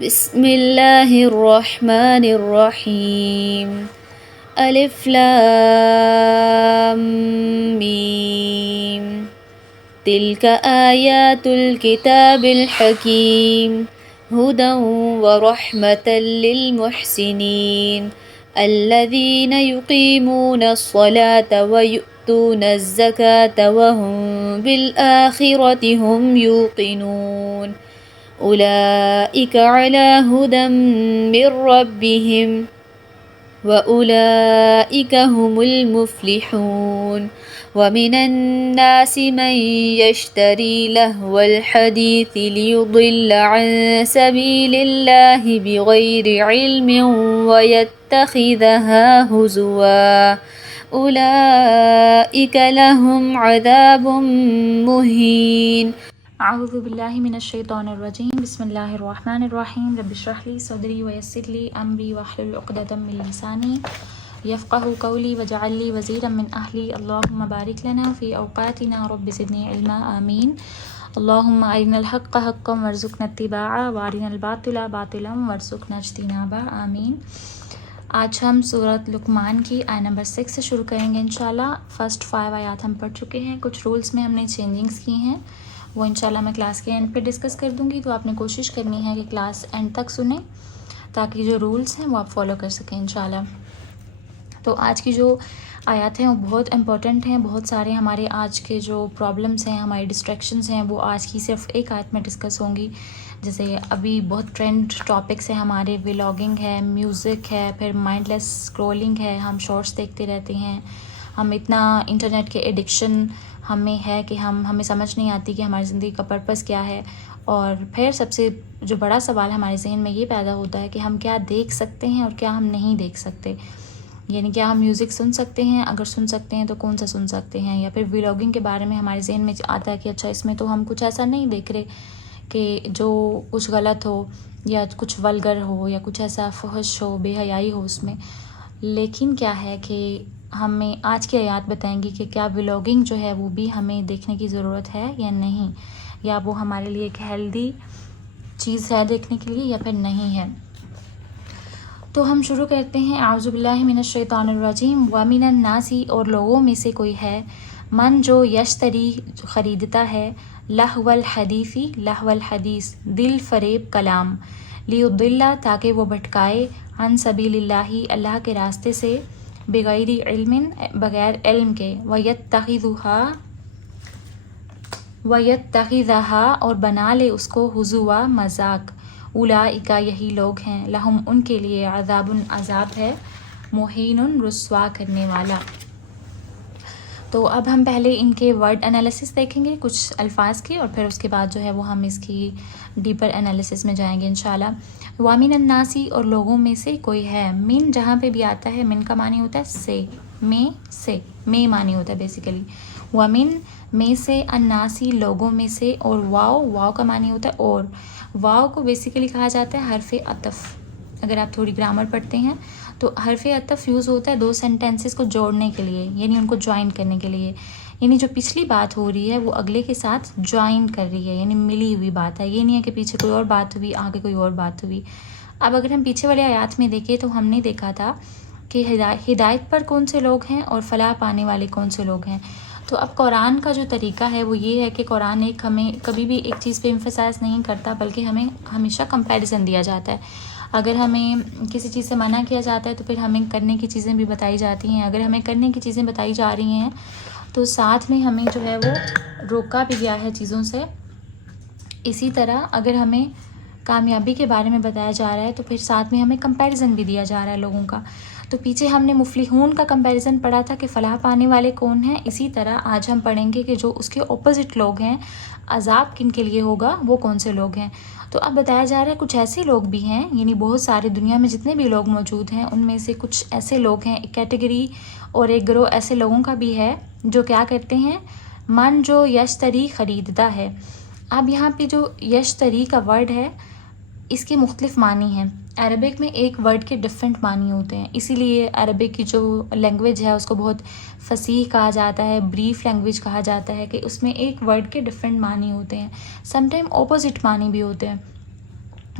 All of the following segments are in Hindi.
बिस्मिल्लाहिर्रहमानिर्रहीम। अलिफ लाम मीम। तिल्का आयातुल किताबिल हकीम हुदन व रहमतल लिल मुहसिनीन अल्लज़ीना युक़ीमूनस्सलाता व यु'तूनज़्ज़काता व हुम बिल आखिरति हुम यूक़िनून उलाइका अला हुदम मिर रब्बिहिम व उलाइका हुमुल मुफ्लिहून। व मिनन नासि मन यश्तरी लहवल हदीथि लियुदिल्ल अन सबीलिल्लाहि बिगैरि इल्मिन व यत्तखिज़हा हुज़ुवा उलाइका लहुम अज़ाबुम मुहीन। अऊज़ु बिल्लाहि मिनश शैतानिर्रजीम। बिस्मिल्लाहिर्रहमानिर्रहीम। रब्बिश्रह ली सदरी व यस्सिर ली अमरी वहलुल उक़दतम मिन लिसानी यफ़क़हू क़ौली वजअल ली वज़ीरम मिन अहली। अल्लाहुम्मा बारिक लना फ़ी औक़ातिना रब्बि ज़िदनी इल्मा आमीन। अल्लाहुम्मा अरिनल हक़्क़ हक़्क़न वरज़ुक़ना इत्तिबाअह व अरिनल बातिला बातिलन वरज़ुक़ना इज्तिनाबह आमीन। आज हम सूरत लुक़मान की आयत नंबर 6 से शुरू करेंगे इंशाल्लाह। फ़र्स्ट 5 आयात हम पढ़ चुके हैं। कुछ रूल्स में हमने चेंजिंग्स की हैं, वो इंशाल्लाह मैं क्लास के एंड पे डिस्कस कर दूंगी। तो आपने कोशिश करनी है कि क्लास एंड तक सुने ताकि जो रूल्स हैं वो आप फॉलो कर सकें इंशाल्लाह। तो आज की जो आयत हैं वो बहुत इंपॉर्टेंट हैं। बहुत सारे हमारे आज के जो प्रॉब्लम्स हैं, हमारी डिस्ट्रैक्शंस हैं, वो आज की सिर्फ एक आयत में डिस्कस होंगी। जैसे अभी बहुत ट्रेंड टॉपिक्स हैं हमारे, व्लॉगिंग है, म्यूज़िक है, फिर माइंडलेस स्क्रॉलिंग है, हम शॉर्ट्स देखते रहते हैं, हम इतना इंटरनेट के एडिक्शन हमें है कि हमें समझ नहीं आती कि हमारी ज़िंदगी का पर्पस क्या है। और फिर सबसे जो बड़ा सवाल हमारे जहन में ये पैदा होता है कि हम क्या देख सकते हैं और क्या हम नहीं देख सकते। यानी क्या हम म्यूज़िक सुन सकते हैं, अगर सुन सकते हैं तो कौन सा सुन सकते हैं। या फिर व्लॉगिंग के बारे में हमारे जहन में आता है कि अच्छा इसमें तो हम कुछ ऐसा नहीं देख रहे कि जो कुछ गलत हो या कुछ वल्गर हो या कुछ ऐसा फहश हो, बेहयाई हो उसमें। लेकिन क्या है कि हमें आज की आयत बताएंगी कि क्या व्लॉगिंग जो है वो भी हमें देखने की ज़रूरत है या नहीं, या वो हमारे लिए एक हेल्दी चीज़ है देखने के लिए या फिर नहीं है। तो हम शुरू करते हैं। आऊज़ु बिल्लाहि मिनश शैतानिर्रजीम। व मिनन नासी, और लोगों में से कोई है, मन जो यश्तरी ख़रीदता है, लहवल हदीसी, लहवल हदीस दिल फरेब कलाम, लियुदिल्ला ताकि वो भटकाए, अन सबीलिल्लाहि अल्लाह के रास्ते से, बिगैरी इल्मिन बगैर इल्म के, वयत्तखिज़हा और बना ले उसको हुज़ुवा मजाक, उलाइका यही लोग हैं, लहुम उनके लिए, अज़ाबुन अज़ाब है, मुहीनुन रुस्वा करने वाला। तो अब हम पहले इनके वर्ड एनालिसिस देखेंगे कुछ अल्फाज के, और फिर उसके बाद जो है वो हम इसकी डीपर एनालिसिस में जाएंगे इंशाल्लाह। वामिन अन्नासी, और लोगों में से कोई है। मिन जहाँ पे भी आता है, मिन का मानी होता है से, में से, में मानी होता है बेसिकली। वामिन में से, अन्नासी लोगों में से, और वाव, वाव का मानी होता है और। वाव को बेसिकली कहा जाता है हरफ़े अतफ़। अगर आप थोड़ी ग्रामर पढ़ते हैं तो हरफ़े अतफ़ यूज़ होता है दो सेंटेंसेस को जोड़ने के लिए, यानी उनको ज्वाइन करने के लिए। यानी जो पिछली बात हो रही है वो अगले के साथ ज्वाइन कर रही है, यानी मिली हुई बात है। ये नहीं है कि पीछे कोई और बात हुई, आगे कोई और बात हुई। अब अगर हम पीछे वाले आयत में देखें तो हमने देखा था कि हिदायत पर कौन से लोग हैं और फलाह पाने वाले कौन से लोग हैं। तो अब कुरान का जो तरीका है वो ये है कि कुरान एक हमें कभी भी एक चीज़ पे एम्फसाइज़ नहीं करता, बल्कि हमें हमेशा कंपैरिजन दिया जाता है। अगर हमें किसी चीज़ से मना किया जाता है तो फिर हमें करने की चीज़ें भी बताई जाती हैं। अगर हमें करने की चीज़ें बताई जा रही हैं तो साथ में हमें जो है वो रोका भी गया है चीज़ों से। इसी तरह अगर हमें कामयाबी के बारे में बताया जा रहा है तो फिर साथ में हमें कंपैरिजन भी दिया जा रहा है लोगों का। तो पीछे हमने मुफ्लिहून का कंपैरिजन पढ़ा था कि फ़लाह पाने वाले कौन हैं। इसी तरह आज हम पढ़ेंगे कि जो उसके ऑपोजिट लोग हैं, अजाब किन के लिए होगा, वो कौन से लोग हैं। तो अब बताया जा रहा है कुछ ऐसे लोग भी हैं, यानी बहुत सारे दुनिया में जितने भी लोग मौजूद हैं उनमें से कुछ ऐसे लोग हैं, एक कैटेगरी और एक गिरोह ऐसे लोगों का भी है जो क्या करते हैं, मन जो यश्तरी ख़रीदता है। अब यहाँ पे जो यश्तरी का वर्ड है इसके मुख्तलिफ मानी हैं। अरबिक में एक वर्ड के डिफरेंट मानी होते हैं, इसीलिए अरबिक की जो लैंग्वेज है उसको बहुत फसीह कहा जाता है, ब्रीफ लैंग्वेज कहा जाता है, कि उसमें एक वर्ड के डिफरेंट मानी होते हैं, समटाइम ऑपोजिट मानी भी होते हैं।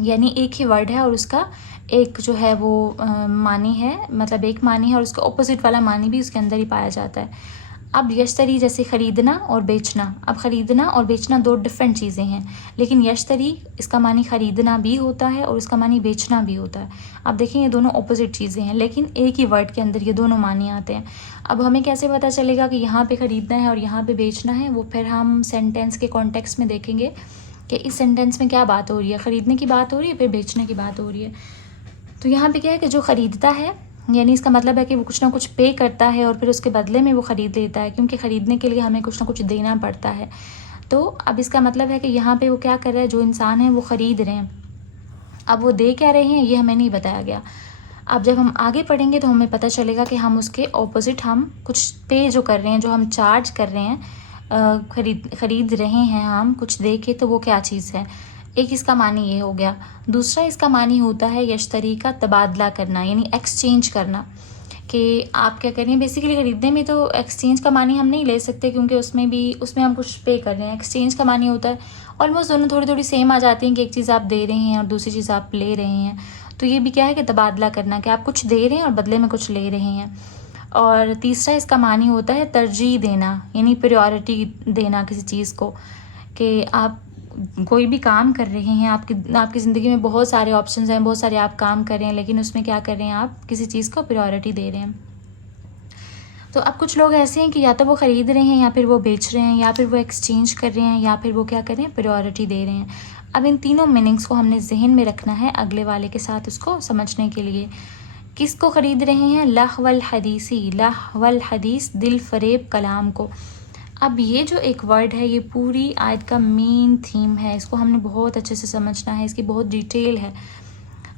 यानी एक ही वर्ड है और उसका एक जो है वो मानी है, मतलब एक मानी है और उसका ऑपोजिट वाला मानी भी उसके अंदर ही पाया जाता है। अब यश्तरी जैसे ख़रीदना और बेचना। अब ख़रीदना और बेचना दो डिफरेंट चीज़ें हैं, लेकिन यश्तरी इसका मानी ख़रीदना भी होता है और इसका मानी बेचना भी होता है। अब देखिए ये दोनों ऑपोजिट चीज़ें हैं, लेकिन एक ही वर्ड के अंदर ये दोनों मानी आते हैं। अब हमें कैसे पता चलेगा कि यहाँ पे ख़रीदना है और यहाँ पे बेचना है? वो फिर हम सेंटेंस के कॉन्टेक्स्ट में देखेंगे कि इस सेंटेंस में क्या बात हो रही है, ख़रीदने की बात हो रही है, फिर बेचने की बात हो रही है। तो यहाँ पे क्या है कि जो ख़रीदता है, यानी इसका मतलब है कि वो कुछ ना कुछ पे करता है और फिर उसके बदले में वो ख़रीद लेता है, क्योंकि ख़रीदने के लिए हमें कुछ ना कुछ देना पड़ता है। तो अब इसका मतलब है कि यहाँ पे वो क्या कर रहा है, जो इंसान है वो ख़रीद रहे हैं। अब वो दे क्या रहे हैं ये हमें नहीं बताया गया। अब जब हम आगे पढ़ेंगे तो हमें पता चलेगा कि हम उसके ऑपोजिट हम कुछ पे जो कर रहे हैं, जो हम चार्ज कर रहे हैं, ख़रीद रहे हैं हम कुछ दे के, तो वो क्या चीज़ है। एक इसका मानी ये हो गया। दूसरा इसका मानी होता है यश्तरी का तबादला करना, यानी एक्सचेंज करना, कि आप क्या करें। बेसिकली ख़रीदने में तो एक्सचेंज का मानी हम नहीं ले सकते, क्योंकि उसमें हम कुछ पे कर रहे हैं। एक्सचेंज का मानी होता है ऑलमोस्ट दोनों थोड़ी थोड़ी सेम आ जाती हैं, कि एक चीज़ आप दे रहे हैं और दूसरी चीज़ आप ले रहे हैं। तो ये भी क्या है कि तबादला करना, कि आप कुछ दे रहे हैं और बदले में कुछ ले रहे हैं। और तीसरा इसका मानी होता है तरजीह देना, यानी प्रायोरिटी देना किसी चीज़ को, कि आप कोई भी काम कर रहे हैं, आपकी ज़िंदगी में बहुत सारे ऑप्शंस हैं, बहुत सारे आप काम कर रहे हैं, लेकिन उसमें क्या कर रहे हैं, आप किसी चीज़ को प्रायोरिटी दे रहे हैं। तो अब कुछ लोग ऐसे हैं कि या तो वो ख़रीद रहे हैं, या फिर वो बेच रहे हैं, या फिर वो एक्सचेंज कर रहे हैं, या फिर वो क्या कर रहे हैं, प्रायोरिटी दे रहे हैं। अब इन तीनों मीनिंग्स को हमने जहन में रखना है अगले वाले के साथ उसको समझने के लिए। किसको ख़रीद रहे हैं? लहवल हदीसी, लहवल हदीस, दिल फरेब कलाम को। अब ये जो एक वर्ड है, ये पूरी आयत का मेन थीम है, इसको हमने बहुत अच्छे से समझना है, इसकी बहुत डिटेल है।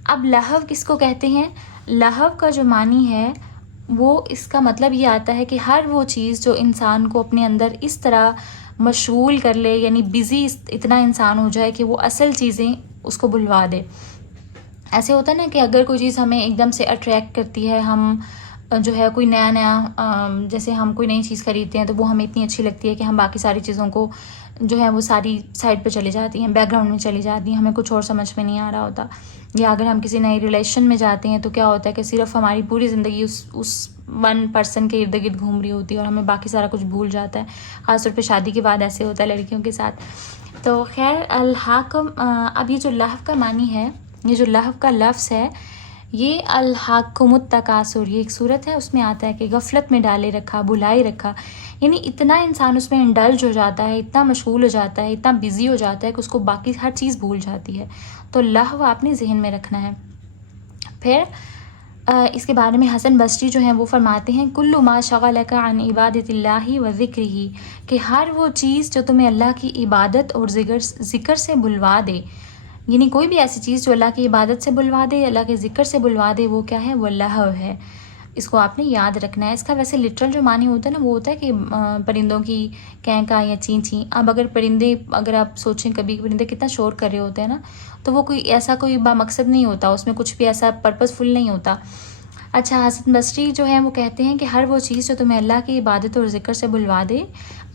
अब लहव किसको कहते हैं? लहव का जो मानी है वो, इसका मतलब ये आता है कि हर वो चीज़ जो इंसान को अपने अंदर इस तरह मशगूल कर ले, यानी बिज़ी इतना इंसान हो जाए कि वो असल चीज़ें उसको भुलवा दे। ऐसे होता है ना कि अगर कोई चीज़ हमें एकदम से अट्रैक्ट करती है, हम जो है कोई नया जैसे हम कोई नई चीज़ खरीदते हैं तो वो हमें इतनी अच्छी लगती है कि हम बाकी सारी चीज़ों को जो है वो सारी साइड पे चली जाती हैं, बैकग्राउंड में चली जाती हैं, हमें कुछ और समझ में नहीं आ रहा होता। या अगर हम किसी नए रिलेशन में जाते हैं तो क्या होता है कि सिर्फ हमारी पूरी ज़िंदगी उस वन पर्सन के इर्द गिर्द घूम रही होती है और हमें बाकी सारा कुछ भूल जाता है। ख़ासतौर पर शादी के बाद ऐसे होता है लड़कियों के साथ। तो खैर अल-हाकम, अब ये जो लहव का मानी है, ये जो लहव का लफ्ज़ है, ये अल-हाकुमुत तकासुर, ये एक सूरत है, उसमें आता है कि गफलत में डाले रखा, बुलाए रखा, यानी इतना इंसान उसमें इंडल्ज हो जाता है, इतना मशगूल हो जाता है, इतना बिज़ी हो जाता है कि उसको बाकी हर चीज़ भूल जाती है। तो लहव आपने जहन में रखना है। फिर इसके बारे में हसन बसरी जो हैं वो फरमाते हैं, कुल्लु मा शगलका अन इबादतिल्लाहि व ज़िक्रिही, कि हर वो चीज़ जो तुम्हें अल्लाह की इबादत और ज़िक्र से बुलवा दे, यानी कोई भी ऐसी चीज़ जो अल्लाह की इबादत से बुलवा दे, अल्लाह के ज़िक्र से बुलवा दे, वो क्या है? वो लहव है। इसको आपने याद रखना है। इसका वैसे लिटरल जो मानी होता है ना, वो होता है कि परिंदों की कैं का या चीं चीं। अब अगर आप सोचें कभी परिंदे कितना शोर कर रहे होते हैं ना, तो वो कोई बामकसद नहीं होता, उसमें कुछ भी ऐसा पर्पसफुल नहीं होता। अच्छा, हसन बसरी जो है वो कहते हैं कि हर वो चीज़ जो तुम्हें अल्लाह की इबादत और ज़िक्र से बुलवा दे।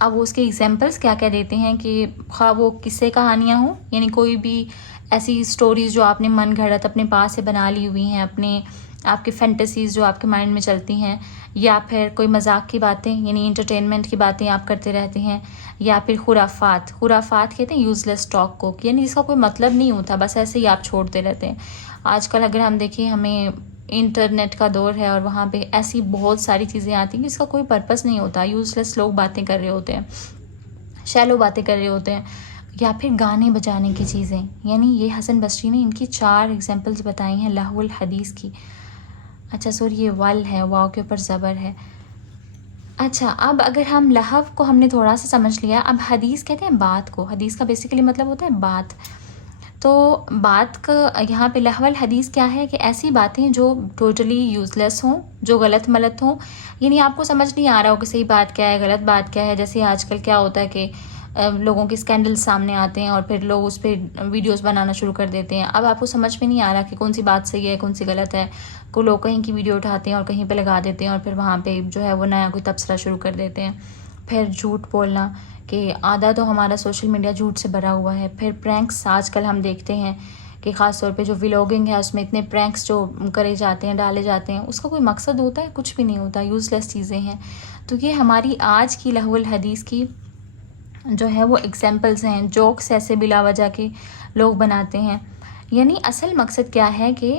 अब वो उसके एग्जांपल्स क्या क्या देते हैं कि खा वो किस्से कहानियाँ हों, यानी कोई भी ऐसी स्टोरीज़ जो आपने मन घड़त अपने पास से बना ली हुई हैं, आपकी फैंटेसीज़ जो आपके माइंड में चलती हैं, या फिर कोई मजाक की बातें, यानी इंटरटेनमेंट की बातें आप करते रहते हैं, या फिर खुराफात कहते हैं यूज़लेस टॉक को, यानी जिसका कोई मतलब नहीं होता, बस ऐसे ही आप छोड़ते रहते हैं। आजकल अगर हम देखें, हमें इंटरनेट का दौर है और वहाँ पे ऐसी बहुत सारी चीज़ें आती हैं जिसका कोई पर्पस नहीं होता, यूज़लेस लोग बातें कर रहे होते हैं, शैलो बातें कर रहे होते हैं, या फिर गाने बजाने की चीज़ें। यानी ये हसन बसरी ने इनकी 4 एग्जांपल्स बताई हैं लहवुल हदीस की। अच्छा सॉरी, ये वल है, वाव के ऊपर ज़बर है। अच्छा, अब अगर हम लहव को हमने थोड़ा सा समझ लिया, अब हदीस कहते हैं बात को। हदीस का बेसिकली मतलब होता है बात। तो बात का यहाँ पे लहवल हदीस क्या है कि ऐसी बातें जो टोटली यूज़लेस हों, जो गलत मलत हों, यानी आपको समझ नहीं आ रहा हो कि सही बात क्या है, गलत बात क्या है। जैसे आजकल क्या होता है कि लोगों के स्कैंडल्स सामने आते हैं और फिर लोग उस पर वीडियोस बनाना शुरू कर देते हैं। अब आपको समझ में नहीं आ रहा कि कौन सी बात सही है, कौन सी गलत है। को लोग कहीं की वीडियो उठाते हैं और कहीं पे लगा देते हैं और फिर वहाँ पे जो है वो नया कोई तबसरा शुरू कर देते हैं। फिर झूठ बोलना, कि आधा तो हमारा सोशल मीडिया झूठ से भरा हुआ है। फिर प्रैंक्स आजकल हम देखते हैं कि ख़ास तौर पे जो व्लॉगिंग है उसमें इतने प्रैंक्स जो करे जाते हैं, डाले जाते हैं, उसका कोई मकसद होता है? कुछ भी नहीं होता, यूज़लेस चीज़ें हैं। तो ये हमारी आज की लहवुल हदीस की जो है वो एग्जाम्पल्स हैं। जोक्स ऐसे बिला वजह के लोग बनाते हैं। यानी असल मकसद क्या है कि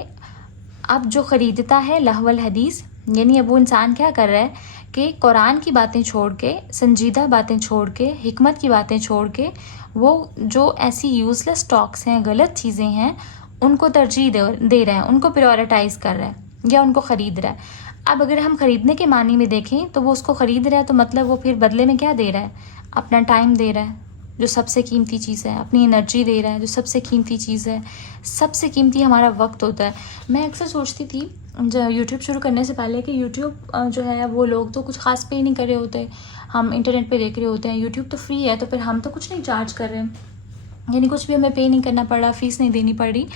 अब जो ख़रीदता है लहवल हदीस, यानी अब वो इंसान क्या कर रहा है कि कुरान की बातें छोड़ के, संजीदा बातें छोड़ के, हिकमत की बातें छोड़ के, वो जो ऐसी यूज़लेस टॉक्स हैं, गलत चीज़ें हैं, उनको तरजीह दे रहा है, उनको प्रायोरिटाइज़ कर रहा है या उनको ख़रीद रहा है। अब अगर हम ख़रीदने के मानी में देखें तो वो उसको ख़रीद रहा है, तो मतलब वो फिर बदले में क्या दे रहा है? अपना टाइम दे रहा है, जो सबसे कीमती चीज़ है। अपनी एनर्जी दे रहा है, जो सबसे कीमती चीज़ है। सबसे कीमती हमारा वक्त होता है। मैं अक्सर सोचती थी जो यूट्यूब शुरू करने से पहले कि यूट्यूब जो है वो लोग तो कुछ ख़ास पे नहीं कर रहे होते, हम इंटरनेट पे देख रहे होते हैं, यूट्यूब तो फ्री है, तो फिर हम तो कुछ नहीं चार्ज कर रहे हैं, यानी कुछ भी हमें पे नहीं करना पड़ रहा, फ़ीस नहीं देनी पड़ रही।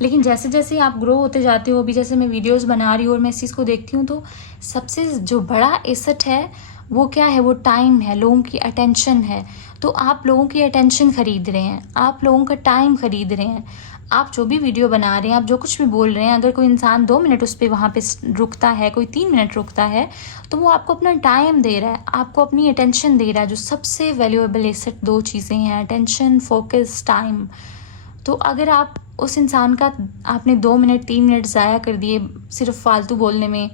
लेकिन जैसे जैसे आप ग्रो होते जाते हो, अभी जैसे मैं वीडियोस बना रही हूँ और मैं इस चीज़ को देखती हूँ, तो सबसे जो बड़ा एसेट है वो क्या है? वो टाइम है, लोगों की अटेंशन है। तो आप लोगों की अटेंशन ख़रीद रहे हैं, आप लोगों का टाइम ख़रीद रहे हैं। आप जो भी वीडियो बना रहे हैं, आप जो कुछ भी बोल रहे हैं, अगर कोई इंसान 2 मिनट उस पर वहाँ पे रुकता है, कोई 3 मिनट रुकता है, तो वो आपको अपना टाइम दे रहा है, आपको अपनी अटेंशन दे रहा है। जो सबसे वैल्यूएबल एसेट 2 चीज़ें हैं, अटेंशन, फोकस, टाइम। तो अगर आप उस इंसान का आपने 2 मिनट 3 मिनट ज़ाया कर दिए सिर्फ फालतू बोलने में,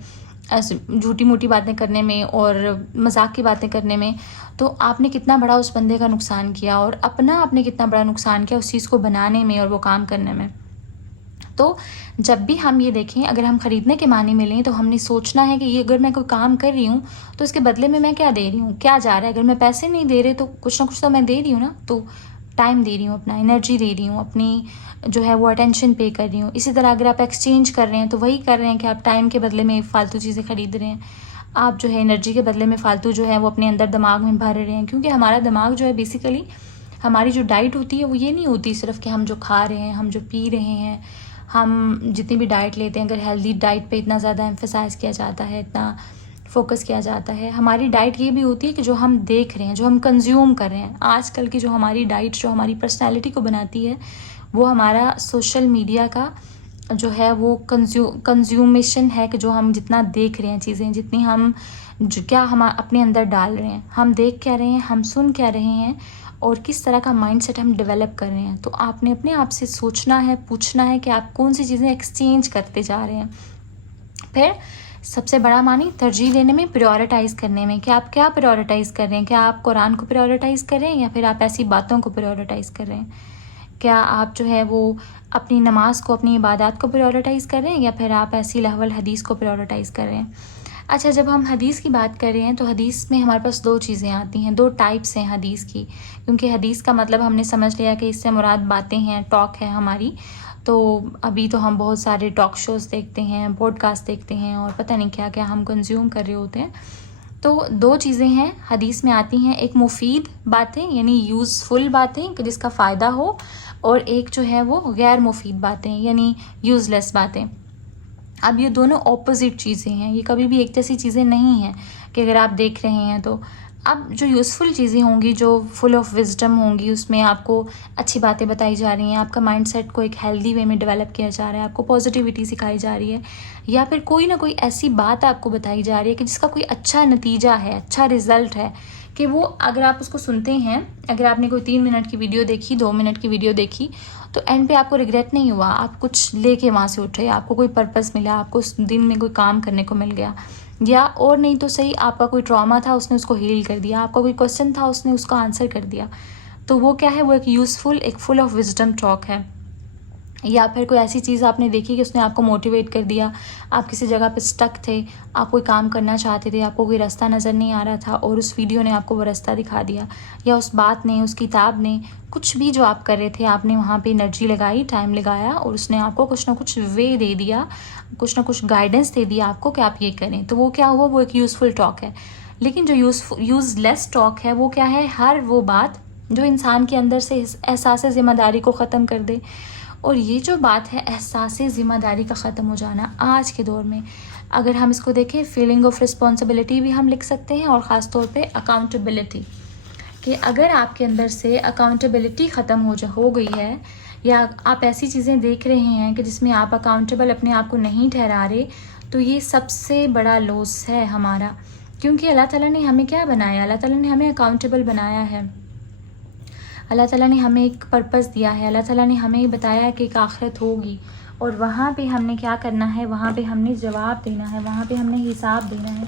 ऐसे झूठी मूठी बातें करने में और मजाक की बातें करने में, तो आपने कितना बड़ा उस बंदे का नुकसान किया, और अपना आपने कितना बड़ा नुकसान किया उस चीज़ को बनाने में और वो काम करने में। तो जब भी हम ये देखें, अगर हम ख़रीदने के मानी में लें, तो हमने सोचना है कि ये अगर मैं कोई काम कर रही हूँ तो इसके बदले में मैं क्या दे रही हूँ, क्या जा रहा है। अगर मैं पैसे नहीं दे रहे तो कुछ ना कुछ तो मैं दे रही हूँ ना। तो टाइम दे रही हूँ, अपना एनर्जी दे रही हूँ, अपनी जो है वो अटेंशन पे कर रही हूँ। इसी तरह अगर आप एक्सचेंज कर रहे हैं तो वही कर रहे हैं कि आप टाइम के बदले में फालतू चीज़ें ख़रीद रहे हैं, आप जो है एनर्जी के बदले में फालतू जो है वो अपने अंदर दिमाग में भर रहे हैं। क्योंकि हमारा दिमाग जो है बेसिकली, हमारी जो डाइट होती है वो ये नहीं होती सिर्फ कि हम जो खा रहे हैं, हम जो पी रहे हैं, हम जितनी भी डाइट लेते हैं, अगर हेल्दी डाइट पे इतना ज़्यादा एम्फेसाइज़ किया जाता है, इतना फोकस किया जाता है, हमारी डाइट ये भी होती है कि जो हम देख रहे हैं, जो हम कंज्यूम कर रहे हैं। आजकल की जो हमारी डाइट जो हमारी पर्सनैलिटी को बनाती है, वो हमारा सोशल मीडिया का जो है वो कंज्यूमेशन है, कि जो हम जितना देख रहे हैं चीज़ें, जितनी हम जो क्या हम अपने अंदर डाल रहे हैं, हम देख क्या रहे हैं, हम सुन क्या रहे हैं, और किस तरह का माइंडसेट हम डेवलप कर रहे हैं। तो आपने अपने आप से सोचना है, पूछना है कि आप कौन सी चीज़ें एक्सचेंज करते जा रहे हैं। फिर सबसे बड़ा मानी तरजीह देने में, प्रायोरिटाइज़ करने में, कि आप क्या प्रायोरिटाइज़ कर रहे हैं। क्या आप कुरान को प्रायोरिटाइज़ कर रहे हैं, या फिर आप ऐसी बातों को प्रायोरिटाइज़ कर रहे हैं। क्या आप जो है वो अपनी नमाज को, अपनी इबादत को प्रायोरिटाइज़ कर रहे हैं, या फिर आप ऐसी लहवल हदीस को प्रायोरिटाइज़ कर रहे हैं। अच्छा, जब हम हदीस की बात कर रहे हैं तो हदीस में हमारे पास 2 चीज़ें आती हैं, 2 टाइप्स हैं हदीस की। क्योंकि हदीस का मतलब हमने समझ लिया कि इससे मुराद बातें हैं, टॉक है हमारी। तो अभी तो हम बहुत सारे टॉक शोज़ देखते हैं, पॉडकास्ट देखते हैं, और पता नहीं क्या क्या हम कंज्यूम कर रहे होते हैं। तो 2 चीज़ें हैं हदीस में आती हैं, एक मुफीद बातें यानी यूज़फुल बातें कि जिसका फ़ायदा हो, और एक जो है वो गैर मुफीद बातें यानी यूज़लेस बातें। अब ये दोनों ऑपोजिट चीज़ें हैं, ये कभी भी एक जैसी चीज़ें नहीं हैं कि अगर आप देख रहे हैं तो। अब जो यूज़फुल चीज़ें होंगी, जो फुल ऑफ विजडम होंगी, उसमें आपको अच्छी बातें बताई जा रही हैं, आपका माइंडसेट को एक हेल्दी वे में डेवलप किया जा रहा है, आपको पॉजिटिविटी सिखाई जा रही है, या फिर कोई ना कोई ऐसी बात आपको बताई जा रही है कि जिसका कोई अच्छा नतीजा है, अच्छा रिज़ल्ट है, कि वो अगर आप उसको सुनते हैं, अगर आपने कोई 3 मिनट की वीडियो देखी, 2 मिनट की वीडियो देखी, तो एंड पे आपको रिग्रेट नहीं हुआ, आप कुछ लेके वहाँ से उठे, आपको कोई पर्पस मिला, आपको उस दिन में कोई काम करने को मिल गया, या और नहीं तो सही आपका कोई ट्रॉमा था, उसने उसको हील कर दिया, आपका कोई क्वेश्चन था, उसने उसका आंसर कर दिया। तो वो क्या है, वो एक यूज़फुल, एक फुल ऑफ विजडम टॉक है। या फिर कोई ऐसी चीज़ आपने देखी कि उसने आपको मोटिवेट कर दिया, आप किसी जगह पे स्टक थे, आप कोई काम करना चाहते थे, आपको कोई रास्ता नज़र नहीं आ रहा था, और उस वीडियो ने आपको वो रास्ता दिखा दिया, या उस बात ने, उस किताब ने, कुछ भी जो आप कर रहे थे, आपने वहाँ पे एनर्जी लगाई, टाइम लगाया, और उसने आपको कुछ ना कुछ वे दे दिया, कुछ ना कुछ गाइडेंस दे दिया आपको कि आप ये करें। तो वो क्या हुआ, वो एक यूज़फुल टॉक है। लेकिन जो यूज़लेस टॉक है वो क्या है, हर वो बात जो इंसान के अंदर से एहसास ज़िम्मेदारी को ख़त्म कर दे। और ये जो बात है एहसास ज़िम्मेदारी का ख़त्म हो जाना, आज के दौर में अगर हम इसको देखें, फीलिंग ऑफ रिस्पॉन्सिबिलिटी भी हम लिख सकते हैं, और ख़ास तौर पे अकाउंटेबिलिटी, कि अगर आपके अंदर से अकाउंटेबिलिटी ख़त्म हो गई है, या आप ऐसी चीज़ें देख रहे हैं कि जिसमें आप अकाउंटेबल अपने आप को नहीं ठहरा रहे, तो ये सबसे बड़ा लॉस है हमारा। क्योंकि अल्लाह ताला ने हमें क्या बनाया, अल्लाह ताला ने हमें अकाउंटेबल बनाया है, अल्लाह ताला ने हमें एक पर्पस दिया है, अल्लाह ताला ने हमें बताया कि एक आखिरत होगी और वहाँ पे हमने क्या करना है, वहाँ पे हमने जवाब देना है, वहाँ पे हमने हिसाब देना है।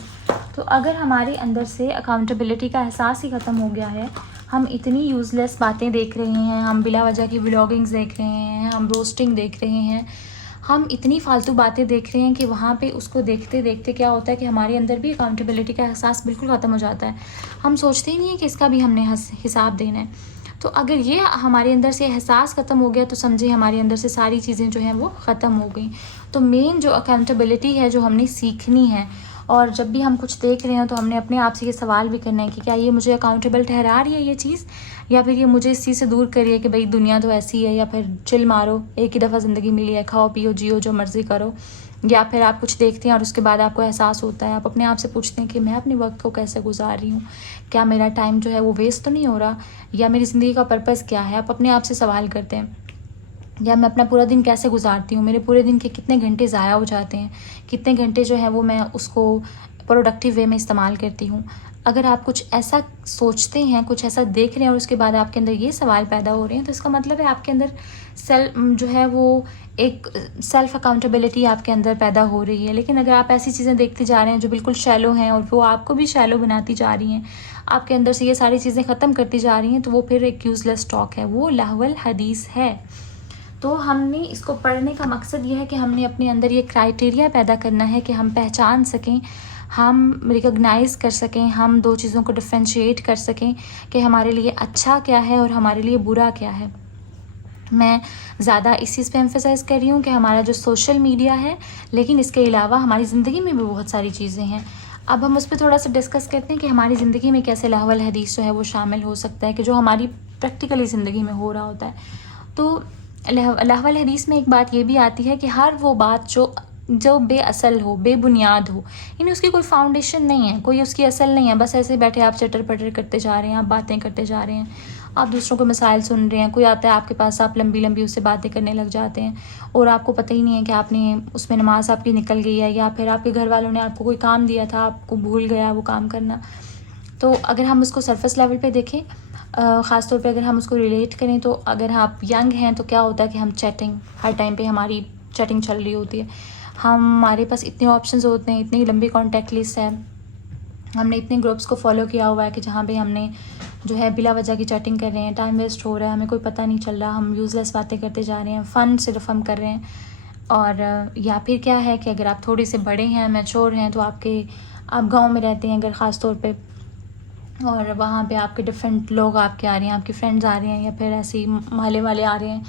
तो अगर हमारे अंदर से अकाउंटेबिलिटी का एहसास ही ख़त्म हो गया है, हम इतनी यूज़लेस बातें देख रहे हैं, हम बिला वजह की व्लॉगिंग्स देख रहे हैं, हम रोस्टिंग देख रहे हैं, हम इतनी फालतू बातें देख रहे हैं कि वहाँ पे उसको देखते देखते क्या होता है कि हमारे अंदर भी अकाउंटेबिलिटी का एहसास बिल्कुल ख़त्म हो जाता है। हम सोचते ही नहीं है कि इसका भी हमने हिसाब देना है। तो अगर ये हमारे अंदर से एहसास ख़त्म हो गया तो समझे हमारे अंदर से सारी चीज़ें जो हैं वो ख़त्म हो गई। तो मेन जो अकाउंटेबिलिटी है जो हमने सीखनी है, और जब भी हम कुछ देख रहे हैं तो हमने अपने आप से ये सवाल भी करना है कि क्या ये मुझे अकाउंटेबल ठहरा रही है ये चीज़, या फिर ये मुझे इस चीज़ से दूर कर रही है कि भाई दुनिया तो ऐसी है, या फिर चिल मारो, एक ही दफ़ा ज़िंदगी मिली है, खाओ पियो जियो जो मर्ज़ी करो। या फिर आप कुछ देखते हैं और उसके बाद आपको एहसास होता है, आप अपने आप से पूछते हैं कि मैं अपने वक्त को कैसे गुजार रही हूँ, क्या मेरा टाइम जो है वो वेस्ट तो नहीं हो रहा, या मेरी ज़िंदगी का पर्पज़ क्या है। आप अपने आप से सवाल करते हैं, या मैं अपना पूरा दिन कैसे गुजारती हूँ, मेरे पूरे दिन के कितने घंटे ज़ाया हो जाते हैं, कितने घंटे जो है वो मैं उसको प्रोडक्टिव वे में इस्तेमाल करती हूँ। अगर आप कुछ ऐसा सोचते हैं, कुछ ऐसा देख रहे हैं और उसके बाद आपके अंदर ये सवाल पैदा हो रहे हैं, तो इसका मतलब है आपके अंदर जो है वो एक सेल्फ अकाउंटेबिलिटी आपके अंदर पैदा हो रही है। लेकिन अगर आप ऐसी चीज़ें देखते जा रहे हैं जो बिल्कुल शैलो हैं और वो आपको भी शैलो बनाती जा रही हैं, आपके अंदर से ये सारी चीज़ें ख़त्म करती जा रही हैं, तो वो फिर एक यूज़लेस टॉक है, वो लहवल हदीस है। तो हमने इसको पढ़ने का मकसद ये है कि हमने अपने अंदर ये क्राइटेरिया पैदा करना है कि हम पहचान सकें, हम रिकॉग्नाइज़ कर सकें, हम दो चीज़ों को डिफ्रेंशिएट कर सकें कि हमारे लिए अच्छा क्या है और हमारे लिए बुरा क्या है। मैं ज़्यादा इस चीज़ पे एम्फेसाइज़ कर रही हूँ कि हमारा जो सोशल मीडिया है, लेकिन इसके अलावा हमारी ज़िंदगी में भी बहुत सारी चीज़ें हैं। अब हम उस पर थोड़ा सा डिस्कस करते हैं कि हमारी ज़िंदगी में कैसे लहवल हदीस जो है वो शामिल हो सकता है, कि जो हमारी प्रैक्टिकली ज़िंदगी में हो रहा होता है। तो लहवल हदीस में एक बात ये भी आती है कि हर वो बात जो बेअसल हो, बेबुनियाद हो, यानी उसकी कोई फाउंडेशन नहीं है, कोई उसकी असल नहीं है, बस ऐसे बैठे आप चटर पटर करते जा रहे हैं, आप बातें करते जा रहे हैं, आप दूसरों के मसाइल सुन रहे हैं, कोई आता है आपके पास, आप लंबी लंबी उससे बातें करने लग जाते हैं और आपको पता ही नहीं है कि आपने उसमें नमाज आपकी निकल गई है, या फिर आपके घर वालों ने आपको कोई काम दिया था, आपको भूल गया वो काम करना। तो अगर हम उसको सरफेस लेवल पे देखें, ख़ास तौर पे अगर हम उसको रिलेट करें, तो अगर आप यंग हैं तो क्या होता है कि हम चैटिंग, हर टाइम पे हमारी चैटिंग चल रही होती है, हमारे पास इतने ऑप्शंस होते हैं, इतनी लंबी कॉन्टैक्ट लिस्ट है, हमने इतने ग्रुप्स को फॉलो किया हुआ है कि जहाँ पे हमने जो है बिला वजह की चैटिंग कर रहे हैं, टाइम वेस्ट हो रहा है, हमें कोई पता नहीं चल रहा, हम यूज़लेस बातें करते जा रहे हैं, फ़न सिर्फ हम कर रहे हैं। और या फिर क्या है कि अगर आप थोड़े से बड़े हैं, मैच्योर हैं, तो आप गाँव में रहते हैं अगर ख़ास तौर पे, और वहाँ पे आपके डिफरेंट लोग आपके आ रहे हैं, आपके फ्रेंड्स आ रहे हैं, या फिर ऐसे ही मोहल्ले वाले आ रहे हैं,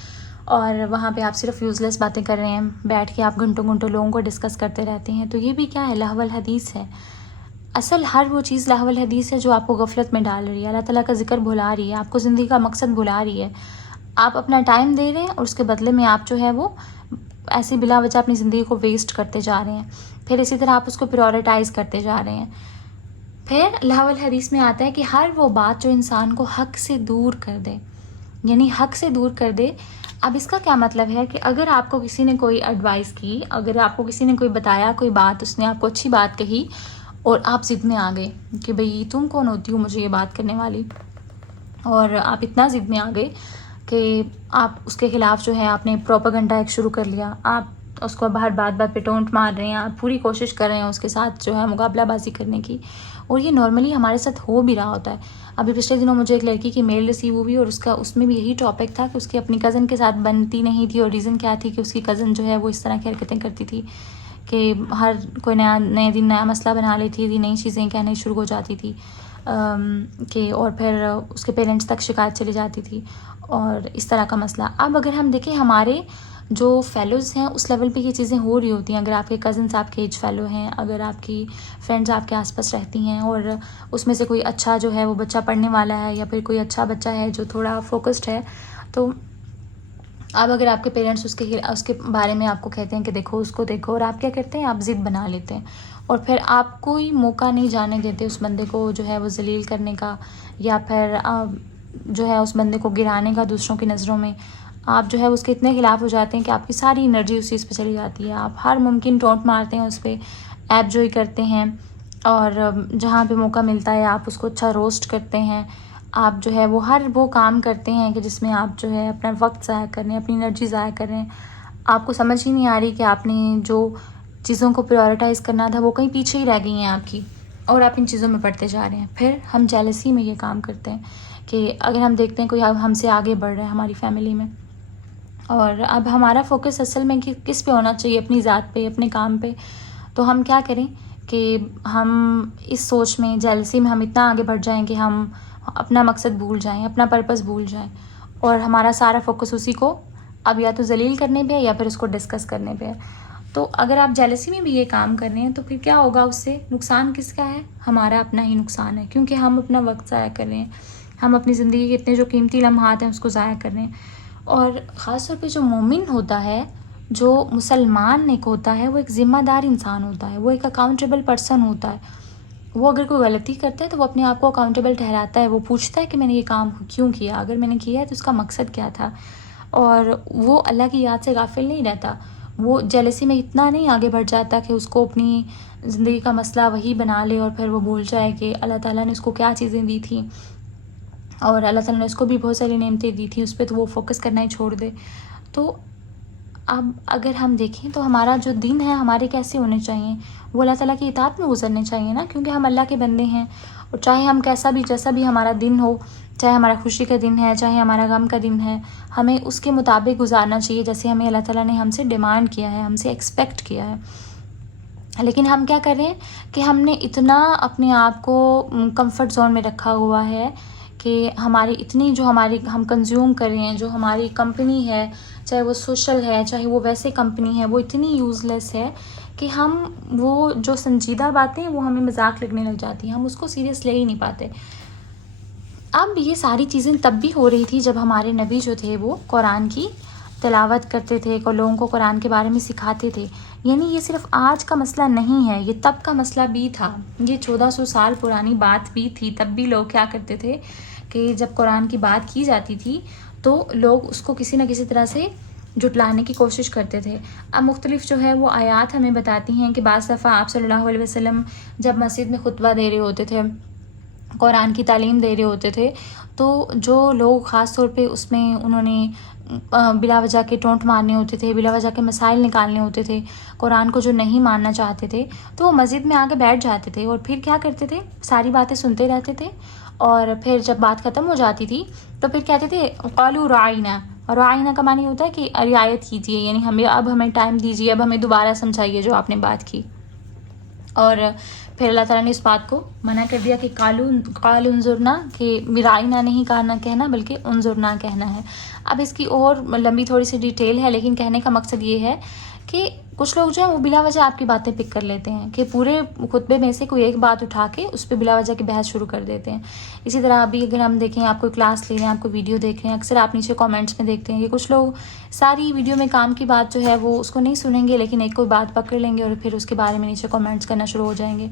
और वहाँ पे आप सिर्फ यूज़लेस बातें कर रहे हैं, बैठ के आप घंटों घंटों लोगों को डिस्कस करते रहते हैं। तो ये भी क्या है, लहवल हदीस है। असल हर वो चीज़ लहवल हदीस है जो आपको गफलत में डाल रही है, अल्लाह ताला का जिक्र भुला रही है, आपको ज़िंदगी का मकसद भुला रही है। आप अपना टाइम दे रहे हैं और उसके बदले में आप जो है वो ऐसी बिला वजह अपनी ज़िंदगी को वेस्ट करते जा रहे हैं, फिर इसी तरह आप उसको प्रायोरिटाइज़ करते जा रहे हैं। फिर लहवल हदीस में आता है कि हर वो बात जो इंसान को हक से दूर कर दे, यानी हक से दूर कर दे। अब इसका क्या मतलब है कि अगर आपको किसी ने कोई एडवाइस की, अगर आपको किसी ने कोई बताया कोई बात, उसने आपको अच्छी बात कही और आप ज़िद में आ गए कि भाई तुम कौन होती हो मुझे ये बात करने वाली, और आप इतना ज़िद में आ गए कि आप उसके ख़िलाफ़ जो है आपने प्रोपेगेंडा एक शुरू कर लिया, आप उसको हर बात बात पे टोंट मार रहे हैं, आप पूरी कोशिश कर रहे हैं उसके साथ जो है मुकाबलाबाजी करने की, और ये नॉर्मली हमारे साथ हो भी रहा होता है। अभी पिछले दिनों मुझे एक लड़की की मेल रिसीव हुई और उसमें भी यही टॉपिक था कि उसकी अपनी कज़न के साथ बनती नहीं थी, और रीज़न क्या थी कि उसकी कज़न जो है वो इस तरह की हरकतें करती थी कि हर कोई नए दिन नया मसला बना लेती थी, नई चीज़ें कहनी शुरू हो जाती थी कि, और फिर उसके पेरेंट्स तक शिकायत चली जाती थी और इस तरह का मसला। अब अगर हम देखें हमारे जो फेलोज़ हैं उस लेवल पे ये चीज़ें हो रही होती हैं, अगर आपके कज़न्स आपके एज फेलो हैं, अगर आपकी फ्रेंड्स आपके आसपास रहती हैं और उसमें से कोई अच्छा जो है वो बच्चा पढ़ने वाला है, या फिर कोई अच्छा बच्चा है जो थोड़ा फोकस्ड है, तो अब अगर आपके पेरेंट्स उसके बारे में आपको कहते हैं कि देखो उसको देखो, और आप क्या करते हैं, आप ज़िद बना लेते हैं और फिर आप कोई मौका नहीं जाने देते उस बंदे को जो है वो जलील करने का, या फिर जो है उस बंदे को गिराने का दूसरों की नज़रों में। आप जो है उसके इतने ख़िलाफ़ हो जाते हैं कि आपकी सारी एनर्जी उस चीज़ पे चली जाती है। आप हर मुमकिन टोंट मारते हैं उस पर, ऐप जोई करते हैं, और जहाँ पे मौका मिलता है आप उसको अच्छा रोस्ट करते हैं। आप जो है वो हर वो काम करते हैं कि जिसमें आप जो है अपना वक्त ज़ाया कर रहे हैं, अपनी एनर्जी ज़ाया कर रहे हैं। आपको समझ ही नहीं आ रही कि आपने जो चीज़ों को प्रायोरिटाइज़ करना था वो कहीं पीछे ही रह गई हैं आपकी, और आप इन चीज़ों में पड़ते जा रहे हैं। फिर हम जेलसी में ये काम करते हैं कि अगर हम देखते हैं कोई अब हमसे आगे बढ़ रहा है हमारी फैमिली में, और अब हमारा फोकस असल में किस पे होना चाहिए, अपनी ज़ात पे, अपने काम पे, तो हम क्या करें कि हम इस सोच में, जेलसी में हम इतना आगे बढ़ जाएं कि हम अपना मकसद भूल जाएं, अपना पर्पस भूल जाएं, और हमारा सारा फोकस उसी को अब या तो जलील करने पे है या फिर उसको डिस्कस करने पे है। तो अगर आप जेलसी में भी ये काम कर रहे हैं तो फिर क्या होगा, उससे नुकसान किसका है? हमारा अपना ही नुकसान है, क्योंकि हम अपना वक्त ज़ाया कर रहे हैं, हम अपनी ज़िंदगी के इतने जो कीमती लम्हात हैं उसको ज़ाया कर रहे हैं। और ख़ास तौर पे जो मोमिन होता है, जो मुसलमान एक होता है, वो एक ज़िम्मेदार इंसान होता है, वो एक अकाउंटेबल पर्सन होता है। वो अगर कोई गलती करता है तो वो अपने आप को अकाउंटेबल ठहराता है, वो पूछता है कि मैंने ये काम क्यों किया, अगर मैंने किया है तो उसका मकसद क्या था, और वो अल्लाह की याद से गाफिल नहीं रहता। वो जेलसी में इतना नहीं आगे बढ़ जाता कि उसको अपनी ज़िंदगी का मसला वही बना ले और फिर वो भूल जाए कि अल्लाह ताला ने उसको क्या चीज़ें दी थी, और अल्लाह ताला ने उसको भी बहुत सारी नेमतें दी थी, उस पर तो वो फोकस करना ही छोड़ दे। तो अब अगर हम देखें तो हमारा जो दिन है हमारे कैसे होने चाहिए, वो अल्लाह ताला की इताअत में गुजरने चाहिए ना, क्योंकि हम अल्लाह के बंदे हैं। और चाहे हम जैसा भी हमारा दिन हो, चाहे हमारा खुशी का दिन है, चाहे हमारा गम का दिन है, हमें उसके मुताबिक गुजारना चाहिए जैसे हमें अल्लाह ताला ने हमसे डिमांड किया है, हमसे एक्सपेक्ट किया है। लेकिन हम क्या कर रहे हैं कि हमने इतना अपने आप को कंफर्ट जोन में रखा हुआ है कि हमारी इतनी जो हमारी हम कंज्यूम कर रहे हैं, जो हमारी कंपनी है, चाहे वो सोशल है, चाहे वो वैसे कंपनी है, वो इतनी यूज़लेस है कि हम वो जो संजीदा बातें हैं वो हमें मजाक लगने लग जाती हैं, हम उसको सीरियस ले ही नहीं पाते। अब ये सारी चीज़ें तब भी हो रही थी जब हमारे नबी जो थे वो कुरान की तिलावत करते थे, को लोगों को कुरान के बारे में सिखाते थे। यानी ये सिर्फ आज का मसला नहीं है, ये तब का मसला भी था, ये 1400 साल पुरानी बात भी थी। तब भी लोग क्या करते थे कि जब कुरान की बात की जाती थी तो लोग उसको किसी न किसी तरह से जुटलाने की कोशिश करते थे। अब मुख्तलिफ जो है वो आयात हमें बताती हैं कि बाज़ दफ़ा आप सल्लल्लाहु अलैहि वसल्लम जब मस्जिद में खुतबा दे रहे होते थे, कुरान की तालीम दे रहे होते थे, तो जो लोग ख़ास तौर पे उसमें उन्होंने बिला वजह के टोंट मारने होते थे, बिला वजह के मसाइल निकालने होते थे, कुरान को जो नहीं मानना चाहते थे, तो वो मस्जिद में आके बैठ जाते थे और फिर क्या करते थे, सारी बातें सुनते रहते थे। और फिर जब बात ख़त्म हो जाती थी तो फिर कहते थे क़ालू राइना, और राइना का मानी होता है कि रियायत कीजिए, यानी हमें टाइम दीजिए, अब हमें दोबारा समझाइए जो आपने बात की। और फिर अल्लाह ताला ने इस बात को मना कर दिया कि काल उन्जुरना, कि राइना नहीं कहना बल्कि उन्जुरना कहना है। अब इसकी और लंबी थोड़ी सी डिटेल है, लेकिन कहने का मकसद ये है कि कुछ लोग जो है वो बिला वजह आपकी बातें पिक कर लेते हैं कि पूरे खुतबे में से कोई एक बात उठा के उस पर बिला वजह की बहस शुरू कर देते हैं। इसी तरह अभी अगर हम देखें, आप कोई क्लास ले रहे हैं, आप कोई वीडियो देख रहे हैं, अक्सर आप नीचे कमेंट्स में देखते हैं कि कुछ लोग सारी वीडियो में काम की बात जो है वो उसको नहीं सुनेंगे, लेकिन एक कोई बात पकड़ लेंगे और फिर उसके बारे में नीचे कमेंट्स करना शुरू हो जाएंगे।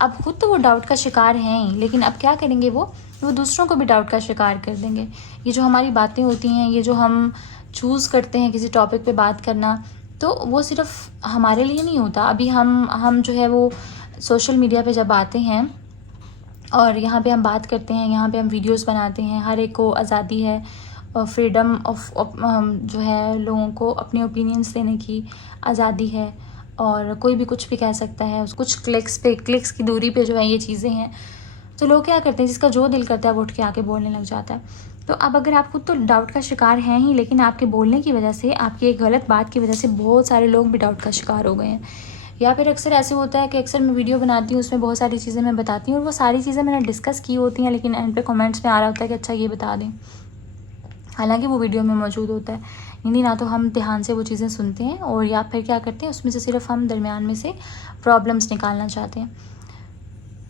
अब खुद तो वो डाउट का शिकार हैं ही, लेकिन अब क्या करेंगे, वो दूसरों को भी डाउट का शिकार कर देंगे। ये जो हमारी बातें होती हैं, ये जो हम चूज़ करते हैं किसी टॉपिक पे बात करना, तो वो सिर्फ हमारे लिए नहीं होता। अभी हम जो है वो सोशल मीडिया पे जब आते हैं और यहाँ पे हम बात करते हैं, यहाँ पे हम वीडियोस बनाते हैं, हर एक को आज़ादी है और फ्रीडम ऑफ जो है, लोगों को अपने ओपिनियंस देने की आज़ादी है, और कोई भी कुछ भी कह सकता है। कुछ क्लिक्स की दूरी पे जो है ये चीज़ें हैं, तो लोग क्या करते हैं, जिसका जो दिल करता है वो उठ के आके बोलने लग जाता है। तो अब अगर आप खुद तो डाउट का शिकार हैं ही, लेकिन आपके बोलने की वजह से, आपकी एक गलत बात की वजह से बहुत सारे लोग भी डाउट का शिकार हो गए हैं। या फिर अक्सर ऐसे होता है कि अक्सर मैं वीडियो बनाती हूँ, उसमें बहुत सारी चीज़ें मैं बताती हूँ और वो सारी चीज़ें मैंने डिस्कस की होती हैं, लेकिन एंड पे कमेंट्स में आ रहा होता है कि अच्छा ये बता दें, हालांकि वो वीडियो में मौजूद होता है। यानी ना तो हम ध्यान से वो चीज़ें सुनते हैं, और या फिर क्या करते हैं, उसमें से सिर्फ हम दरमियान में से प्रॉब्लम्स निकालना चाहते हैं।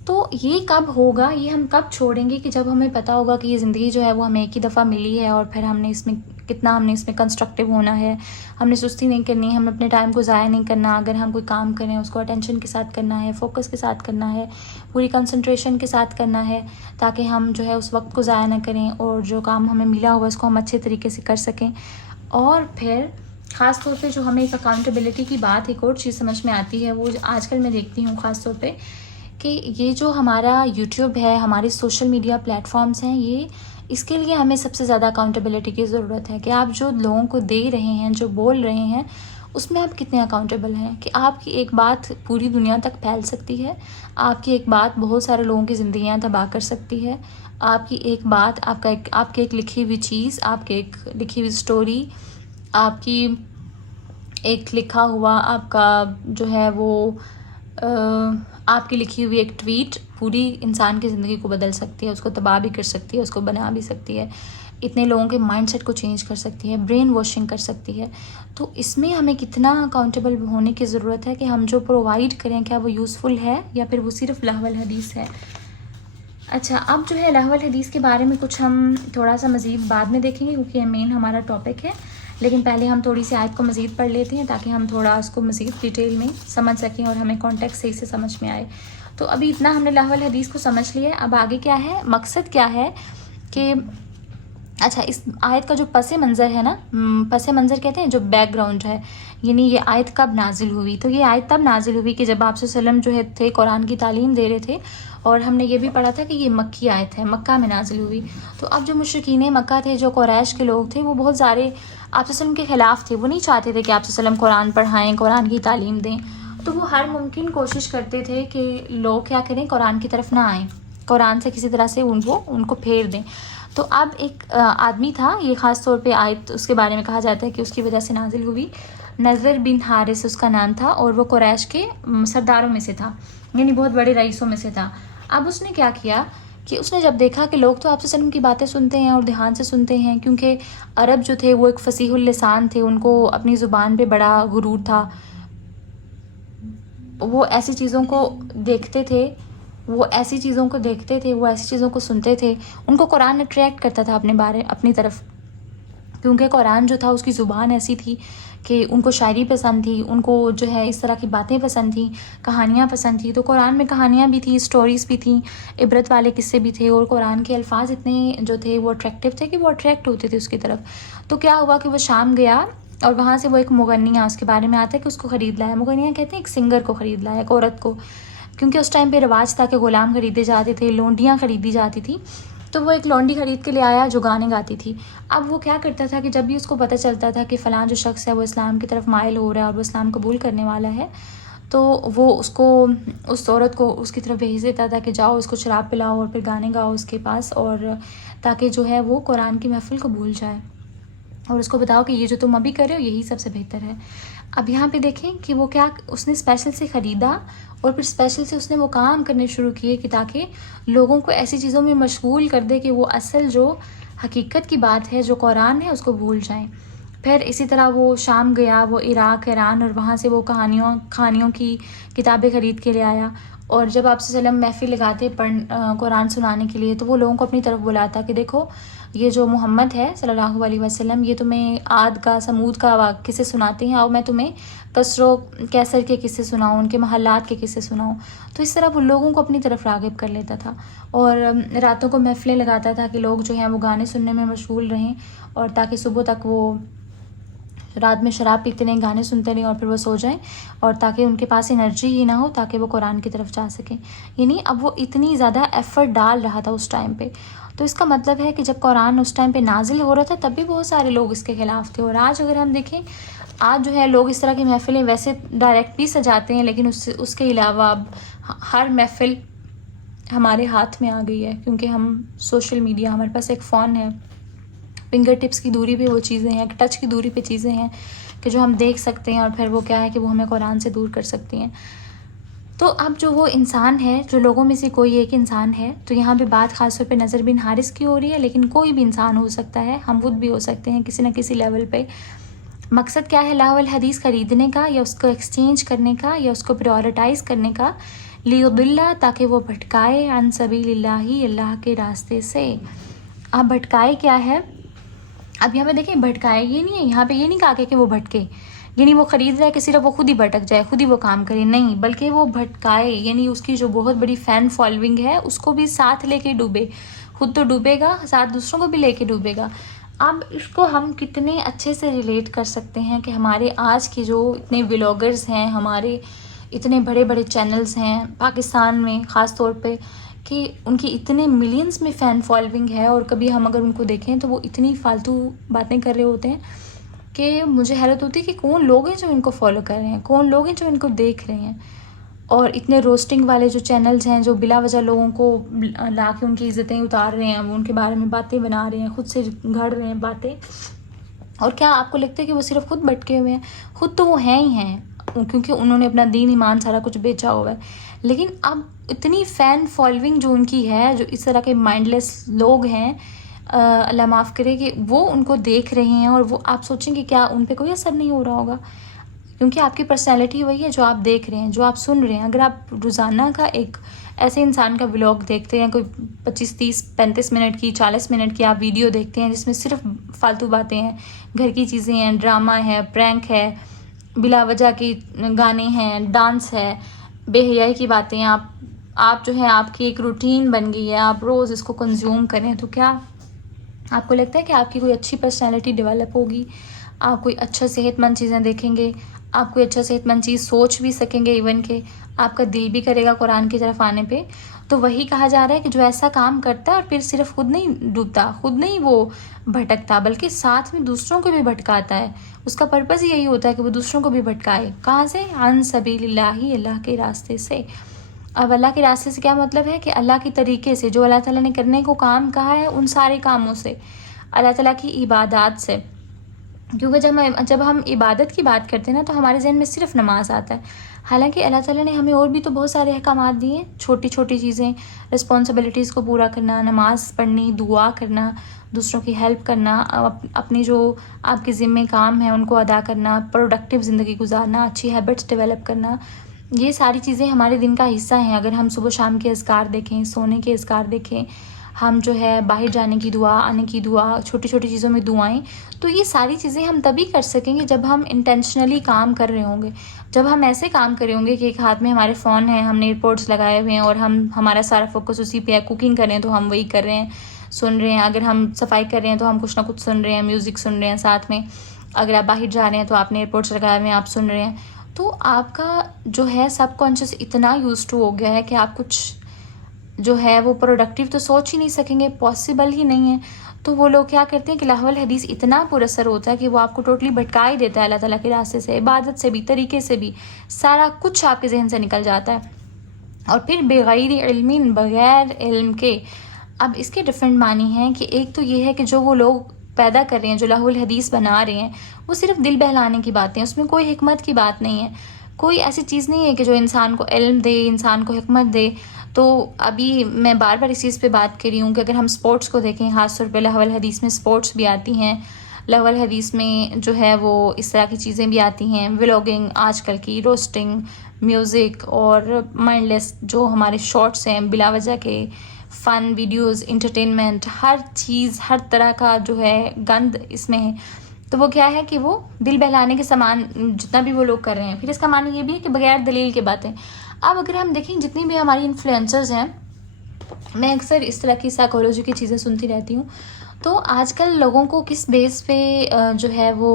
तो ये कब होगा, ये हम कब छोड़ेंगे कि जब हमें पता होगा कि ये ज़िंदगी जो है वो हमें एक ही दफ़ा मिली है, और फिर हमने इसमें कंस्ट्रक्टिव होना है, हमने सुस्ती नहीं करनी है, हमें अपने टाइम को ज़ाया नहीं करना। अगर हम कोई काम करें उसको अटेंशन के साथ करना है, फोकस के साथ करना है, पूरी कंसंट्रेशन के साथ करना है, ताकि हम जो है उस वक्त को ज़ाया ना करें और जो काम हमें मिला हुआ उसको हम अच्छे तरीके से कर सकें। और फिर ख़ास तौर पे जो हमें एक अकाउंटेबिलिटी की बात एक और चीज़ समझ में आती है, वो आजकल मैं देखती हूँ ख़ास तौर पे कि ये जो हमारा यूट्यूब है, हमारे सोशल मीडिया प्लेटफॉर्म्स हैं, ये इसके लिए हमें सबसे ज़्यादा अकाउंटेबिलिटी की ज़रूरत है कि आप जो लोगों को दे रहे हैं, जो बोल रहे हैं, उसमें आप कितने अकाउंटेबल हैं कि आपकी एक बात पूरी दुनिया तक फैल सकती है, आपकी एक बात बहुत सारे लोगों की ज़िंदगियाँ तबाह कर सकती है, आपकी एक बात, आपकी एक लिखी हुई चीज़, आपकी एक लिखी हुई स्टोरी, आपकी एक लिखा हुआ आपका जो है वो आपकी लिखी हुई एक ट्वीट पूरी इंसान की ज़िंदगी को बदल सकती है, उसको तबाह भी कर सकती है, उसको बना भी सकती है, इतने लोगों के माइंडसेट को चेंज कर सकती है, ब्रेन वॉशिंग कर सकती है। तो इसमें हमें कितना अकाउंटेबल होने की ज़रूरत है कि हम जो प्रोवाइड करें क्या वो यूज़फुल है या फिर वो सिर्फ लहव वल हदीस है। अच्छा, अब जो है लहव वल हदीस के बारे में कुछ हम थोड़ा सा मज़ीद बाद में देखेंगे क्योंकि ये मेन हमारा टॉपिक है, लेकिन पहले हम थोड़ी सी आयत को मज़ीद पढ़ लेते हैं ताकि हम थोड़ा उसको मज़ीद डिटेल में समझ सकें और हमें कॉन्टेक्स्ट सही से समझ में आए। तो अभी इतना हमने लहव वल हदीस को समझ लिया है, अब आगे क्या है, मकसद क्या है कि अच्छा, इस आयत का जो पसे मंज़र है ना, पसे मंज़र कहते हैं जो बैकग्राउंड है, यानी ये आयत कब नाजिल हुई। तो ये आयत तब नाजिल हुई कि जब आप सल्लम जो है थे कुरान की तालीम दे रहे थे, और हमने ये भी पढ़ा था कि ये मक्की आयत है, मक्का में नाजिल हुई। तो अब जो मुशरिकीन मक्का थे, जो कुरैश के लोग थे, वो बहुत सारे आप सल्लम के ख़िलाफ़ थे, वो नहीं चाहते थे कि आप सल्लम कुरान पढ़ाएँ, कुरान की तालीम दें। तो वो हर मुमकिन कोशिश करते थे कि लोग क्या करें, कुरान की तरफ ना आएँ, कुरान से किसी तरह से उनको फेर दें। तो अब एक आदमी था, ये ख़ास तौर पे आयत उसके बारे में कहा जाता है कि उसकी वजह से नाजिल हुई, नज़र बिन हारिस उसका नाम था, और वो कुरैश के सरदारों में से था, यानी बहुत बड़े रईसों में से था। अब उसने क्या किया कि उसने जब देखा कि लोग तो आप सल्लम की बातें सुनते हैं और ध्यान से सुनते हैं, क्योंकि अरब जो थे वो एक फसीहुल लिसान थे, उनको अपनी ज़ुबान पे बड़ा गुरूर था, वो ऐसी चीज़ों को देखते थे, वो ऐसी चीज़ों को सुनते थे, उनको कुरान अट्रैक्ट करता था अपनी तरफ, क्योंकि कुरान जो था उसकी ज़ुबान ऐसी थी कि उनको शायरी पसंद थी, उनको जो है इस तरह की बातें पसंद थी, कहानियाँ पसंद थी। तो कुरान में कहानियाँ भी थी, स्टोरीज़ भी थी, इबरत वाले किस्से भी थे, और कुरान के अल्फाज इतने जो थे वो अट्रैक्टिव थे कि वो अट्रैक्ट होते थे उसकी तरफ। तो क्या हुआ कि वो शाम गया और वहाँ से वो एक मुगन्निया, उसके बारे में आता है कि उसको ख़रीद लाया। मुगन्निया कहते हैं एक सिंगर को ख़रीद लाया, एक औरत को, क्योंकि उस टाइम पे रिवाज था कि ग़ुलाम ख़रीदे जाते थे, लोंडियाँ ख़रीदी जाती थी। तो वो एक लौंडी ख़रीद के ले आया जो गाने गाती थी। अब वो क्या करता था कि जब भी उसको पता चलता था कि फ़लाँ जो शख्स है वो इस्लाम की तरफ माइल हो रहा है और वो इस्लाम कबूल करने वाला है, तो वो उस औरत को उसकी तरफ भेज देता था कि जाओ इसको शराब पिलाओ और फिर गाने गाओ उसके पास, और ताकि जो है वो कुरान की महफ़िल को भूल जाए, और उसको बताओ कि ये जो तुम अभी कर रहे हो यही सबसे बेहतर है। अब यहाँ पे देखें कि वो क्या, उसने स्पेशल से ख़रीदा और फिर स्पेशल से उसने वो काम करने शुरू किए कि ताकि लोगों को ऐसी चीज़ों में मशगूल कर दे कि वो असल जो हकीकत की बात है, जो कुरान है, उसको भूल जाएं। फिर इसी तरह वो शाम गया, वो इराक़, ईरान, और वहाँ से वो कहानियों की किताबें ख़रीद के ले आया, और जब आप सल्लम महफ़िल लगाते कुरान सुनाने के लिए, तो वो लोगों को अपनी तरफ बुलाता कि देखो ये जो मोहम्मद है सल्लल्लाहु अलैहि वसल्लम, ये तुम्हें आद का, समूद का किस्से सुनाते हैं, और मैं तुम्हें कसरो कैसर के किस्से सुनाऊँ, उनके महल्लात के किस्से सुनाऊँ। तो इस तरह वो लोगों को अपनी तरफ राग़िब कर लेता था, और रातों को महफ़िलें लगाता था कि लोग जो हैं वो गाने सुनने में मशगूल रहें, और ताकि सुबह तक वो रात में शराब पीते रहें, गाने सुनते रहें, और फिर वो सो जाएं, और ताकि उनके पास एनर्जी ही ना हो ताकि वो कुरान की तरफ जा सकें। यानी अब वो इतनी ज़्यादा एफ़र्ट डाल रहा था उस टाइम पे। तो इसका मतलब है कि जब कुरान उस टाइम पे नाजिल हो रहा था तब भी बहुत सारे लोग इसके ख़िलाफ़ थे, और आज अगर हम देखें, आज जो है लोग इस तरह की महफ़िलें वैसे डायरेक्ट भी सजाते हैं, लेकिन उसके अलावा अब हर महफ़िल हमारे हाथ में आ गई है, क्योंकि हम सोशल मीडिया, हमारे पास एक फ़ोन है, फिंगर टिप्स की दूरी पे वो चीज़ें हैं, टच की दूरी पे चीज़ें हैं कि जो हम देख सकते हैं, और फिर वो क्या है कि वो हमें कुरान से दूर कर सकती हैं। तो अब जो वो इंसान है, जो लोगों में से कोई एक इंसान है, तो यहाँ पे बात ख़ास तौर पे नज़र बिन हारिस की हो रही है, लेकिन कोई भी इंसान हो सकता है, हम खुद भी हो सकते हैं किसी न किसी लेवल पे। मकसद क्या है लहव वल हदीस ख़रीदने का, या उसको एक्सचेंज करने का, या उसको प्रायोरिटाइज़ करने का, लियुदिल्ला, ताकि वो भटकाए, अन सबीलिल्लाहि, अल्लाह के रास्ते से। अब भटकाए क्या है, अब यहाँ पे देखें, भटकाए ये नहीं है, यहाँ पे ये नहीं कहा कि वो भटके, यानी वो ख़रीद रहा है कि सिर्फ वो खुद ही भटक जाए, खुद ही वो काम करे, नहीं, बल्कि वो भटकाए, यानी उसकी जो बहुत बड़ी फ़ैन फॉलोइंग है उसको भी साथ लेके डूबे, खुद तो डूबेगा, साथ दूसरों को भी लेके डूबेगा। अब इसको हम कितने अच्छे से रिलेट कर सकते हैं कि हमारे आज के जो इतने व्लॉगर्स हैं, हमारे इतने बड़े बड़े चैनल्स हैं पाकिस्तान में ख़ास तौर पे, कि उनकी इतने मिलियंस में फ़ैन फॉलोइंग है, और कभी हम अगर उनको देखें तो वो इतनी फालतू बातें कर रहे होते हैं कि मुझे हैरत होती है कि कौन लोग हैं जो इनको फॉलो कर रहे हैं, कौन लोग हैं जो इनको देख रहे हैं। और इतने रोस्टिंग वाले जो चैनल्स हैं जो बिला वजह लोगों को ला के उनकी इज़्ज़तें उतार रहे हैं, उनके बारे में बातें बना रहे हैं, खुद से गढ़ रहे हैं बातें। और क्या आपको लगता है कि वो सिर्फ खुद भटके हुए हैं? खुद तो वो हैं ही हैं, क्योंकि उन्होंने अपना दीन ईमान सारा कुछ बेचा हुआ है। लेकिन अब इतनी फ़ैन फॉलोइंग जो उनकी है, जो इस तरह के माइंडलेस लोग हैं, अल्लाह माफ़ करे, कि वो उनको देख रहे हैं, और वो आप सोचेंगे क्या उन पे कोई असर नहीं हो रहा होगा? क्योंकि आपकी पर्सनैलिटी वही है जो आप देख रहे हैं, जो आप सुन रहे हैं। अगर आप रोज़ाना का एक ऐसे इंसान का व्लॉग देखते हैं, कोई 25, 30, 35 मिनट की, 40 मिनट की आप वीडियो देखते हैं जिसमें सिर्फ फालतू बातें हैं, घर की चीज़ें हैं, ड्रामा है, प्रैंक है, बिला वजह की गाने हैं, डांस है, बेहयाई की बातें, आप जो है आपकी एक रूटीन बन गई है, आप रोज़ इसको कंज्यूम करें, तो क्या आपको लगता है कि आपकी कोई अच्छी पर्सनैलिटी डेवलप होगी? आप कोई अच्छा सेहतमंद चीज़ें देखेंगे, आप कोई अच्छा सेहतमंद चीज़ सोच भी सकेंगे, इवन के आपका दिल भी करेगा कुरान की तरफ आने पे? तो वही कहा जा रहा है कि जो ऐसा काम करता है और फिर सिर्फ खुद नहीं डूबता, खुद नहीं वो भटकता, बल्कि साथ में दूसरों को भी भटकाता है। उसका पर्पज़ यही होता है कि वो दूसरों को भी भटकाए। कहाँ से? अन सबीलिल्लाहि, अल्लाह के रास्ते से। अब अल्लाह के रास्ते से क्या मतलब है? कि अल्लाह के तरीके से, जो अल्लाह ताला ने करने को काम कहा है, उन सारे कामों से, अल्लाह ताला की इबादत से। क्योंकि जब हम इबादत की बात करते हैं ना, तो हमारे जहन में सिर्फ नमाज आता है। हालांकि अल्लाह ताला ने हमें और भी तो बहुत सारे अहकामात दिए हैं, छोटी छोटी चीज़ें, रिस्पॉन्सिबिलिटीज़ को पूरा करना, नमाज पढ़नी, दुआ करना, दूसरों की हेल्प करना, अपनी जो आपके ज़िम्मे काम है उनको अदा करना, प्रोडक्टिव ज़िंदगी गुजारना, अच्छी हैबिट्स डेवलप करना। ये सारी चीज़ें हमारे दिन का हिस्सा हैं। अगर हम सुबह शाम के अज़कार देखें, सोने के अज़कार देखें, हम जो है बाहर जाने की दुआ, आने की दुआ, छोटी छोटी चीज़ों में दुआएं, तो ये सारी चीज़ें हम तभी कर सकेंगे जब हम इंटेंशनली काम कर रहे होंगे। जब हम ऐसे काम कर रहे होंगे कि एक हाथ में हमारे फ़ोन है, हमने एयरपोर्ट्स लगाए हुए हैं और हमारा सारा फोकस उसी पे है। कुकिंग कर रहे हैं तो हम वही कर रहे हैं, सुन रहे हैं। अगर हम सफाई कर रहे हैं तो हम कुछ ना कुछ सुन रहे हैं, म्यूज़िक सुन रहे हैं साथ में। अगर आप बाहर जा रहे हैं तो आपने एयरपोर्ट्स लगाए हुए हैं, आप सुन रहे हैं। तो आपका जो है सबकॉन्शियस इतना यूज टू हो गया है कि आप कुछ जो है वो प्रोडक्टिव तो सोच ही नहीं सकेंगे, पॉसिबल ही नहीं है। तो वो लोग क्या करते हैं कि लाहौल हदीस इतना पुरअसर होता है कि वो आपको टोटली भटका ही देता है अल्लाह ताला के रास्ते से, इबादत से भी, तरीके से भी, सारा कुछ आपके जहन से निकल जाता है। और फिर बेगैर इल्मिन, बगैर इल्म के। अब इसके डिफरेंट मानी हैं कि एक तो ये है कि जो वो लोग पैदा कर रहे हैं, जो लाहुल हदीस बना रहे हैं, वो सिर्फ दिल बहलाने की बातें हैं, उसमें कोई हिकमत की बात नहीं है। कोई ऐसी चीज़ नहीं है कि जो इंसान को इल्म दे, इंसान को हिकमत दे। तो अभी मैं बार बार इस चीज़ पे बात कर रही हूँ कि अगर हम स्पोर्ट्स को देखें, ख़ास तौर पे लाहुल हदीस में स्पोर्ट्स भी आती हैं, लाहुल हदीस में जो है वो इस तरह की चीज़ें भी आती हैं, व्लॉगिंग आजकल की, रोस्टिंग, म्यूज़िक और माइंडलेस जो हमारे शॉर्ट्स हैं बिला वजह के, फ़न वीडियोज़, इंटरटेनमेंट, हर चीज़, हर तरह का जो है गंद इसमें है। तो वो क्या है कि वो दिल बहलाने के सामान जितना भी वो लोग कर रहे हैं। फिर इसका मानी ये भी है कि बगैर दलील के बातें। अब अगर हम देखें जितनी भी हमारी इन्फ्लुएंसर्स हैं, मैं अक्सर इस तरह की साइकोलॉजी की चीज़ें सुनती रहती हूँ। तो आजकल लोगों को किस बेस पे जो है वो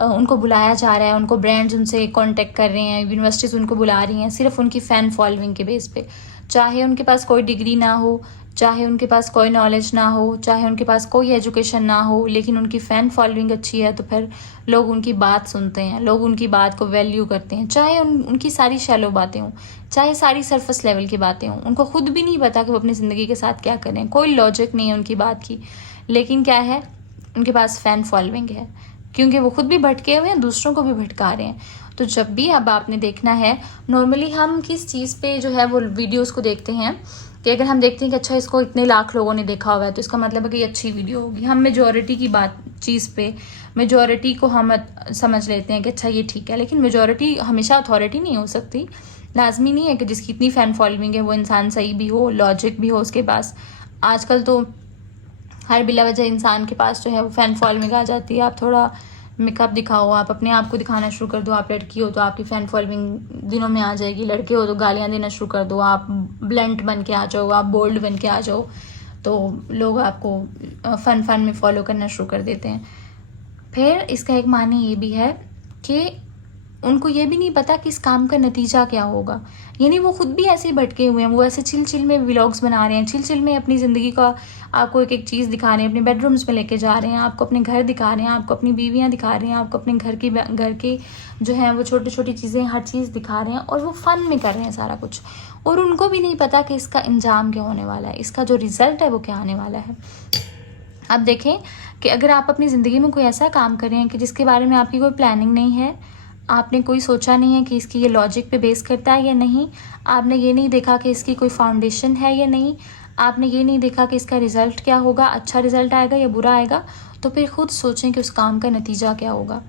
उनको बुलाया जा रहा है, उनको ब्रांड्स उनसे कांटेक्ट कर रहे हैं, यूनिवर्सिटीज़ उनको बुला रही हैं सिर्फ उनकी फ़ैन फॉलोइंग के बेस पे। चाहे उनके पास कोई डिग्री ना हो, चाहे उनके पास कोई नॉलेज ना हो, चाहे उनके पास कोई एजुकेशन ना हो, लेकिन उनकी फ़ैन फॉलोइंग अच्छी है तो फिर लोग उनकी बात सुनते हैं, लोग उनकी बात को वैल्यू करते हैं। चाहे उनकी सारी शैलो बातें हों, चाहे सारी सरफेस लेवल की बातें हों, उनको खुद भी नहीं पता कि वो अपनी ज़िंदगी के साथ क्या करें, कोई लॉजिक नहीं है उनकी बात की, लेकिन क्या है, उनके पास फ़ैन फॉलोइंग है, क्योंकि वो खुद भी भटके हुए हैं, दूसरों को भी भटका रहे हैं। तो जब भी अब आपने देखना है, नॉर्मली हम किस चीज़ पे जो है वो वीडियोस को देखते हैं कि अगर हम देखते हैं कि अच्छा इसको इतने लाख लोगों ने देखा हुआ है तो इसका मतलब है कि ये अच्छी वीडियो होगी। हम मेजॉरिटी की बात चीज़ पे, मेजॉरिटी को हम समझ लेते हैं कि अच्छा ये ठीक है, लेकिन मेजॉरिटी हमेशा अथॉरिटी नहीं हो सकती। लाजमी नहीं है कि जिसकी इतनी फ़ैन फॉलोइंग है वो इंसान सही भी हो, लॉजिक भी हो उसके पास। आजकल तो हर बिला वजह इंसान के पास जो है वो फ़ैन फॉलोइंग आ जाती है। आप थोड़ा मेकअप दिखाओ, आप अपने आप को दिखाना शुरू कर दो, आप लड़की हो तो आपकी फ़ैन फॉलोइंग दिनों में आ जाएगी, लड़के हो तो गालियाँ देना शुरू कर दो, आप ब्लंट बन के आ जाओ, आप बोल्ड बन के आ जाओ, तो लोग आपको फ़न में फ़ॉलो करना शुरू कर देते हैं। फिर इसका एक मानी ये भी है कि उनको ये भी नहीं पता कि इस काम का नतीजा क्या होगा, यानी वो खुद भी ऐसे ही भटके हुए हैं, वो ऐसे चिल में व्लॉग्स बना रहे हैं, चिल में अपनी ज़िंदगी का आपको एक चीज़ दिखा रहे हैं, अपने बेडरूम्स में लेके जा रहे हैं, आपको अपने घर दिखा रहे हैं, आपको अपनी बीवियाँ दिखा रहे हैं, आपको अपने घर की जो है वो छोटी चीज़ें हर चीज़ दिखा रहे हैं, और वो फ़न में कर रहे हैं सारा कुछ, और उनको भी नहीं पता कि इसका अंजाम क्या होने वाला है, इसका जो रिज़ल्ट है वो क्या आने वाला है। अब देखें कि अगर आप अपनी ज़िंदगी में कोई ऐसा काम कर रहे हैं कि जिसके बारे में आपकी कोई प्लानिंग नहीं है, आपने कोई सोचा नहीं है कि इसकी ये लॉजिक पे बेस करता है या नहीं, आपने ये नहीं देखा कि इसकी कोई फाउंडेशन है या नहीं, आपने ये नहीं देखा कि इसका रिज़ल्ट क्या होगा, अच्छा रिज़ल्ट आएगा या बुरा आएगा, तो फिर खुद सोचें कि उस काम का नतीजा क्या होगा।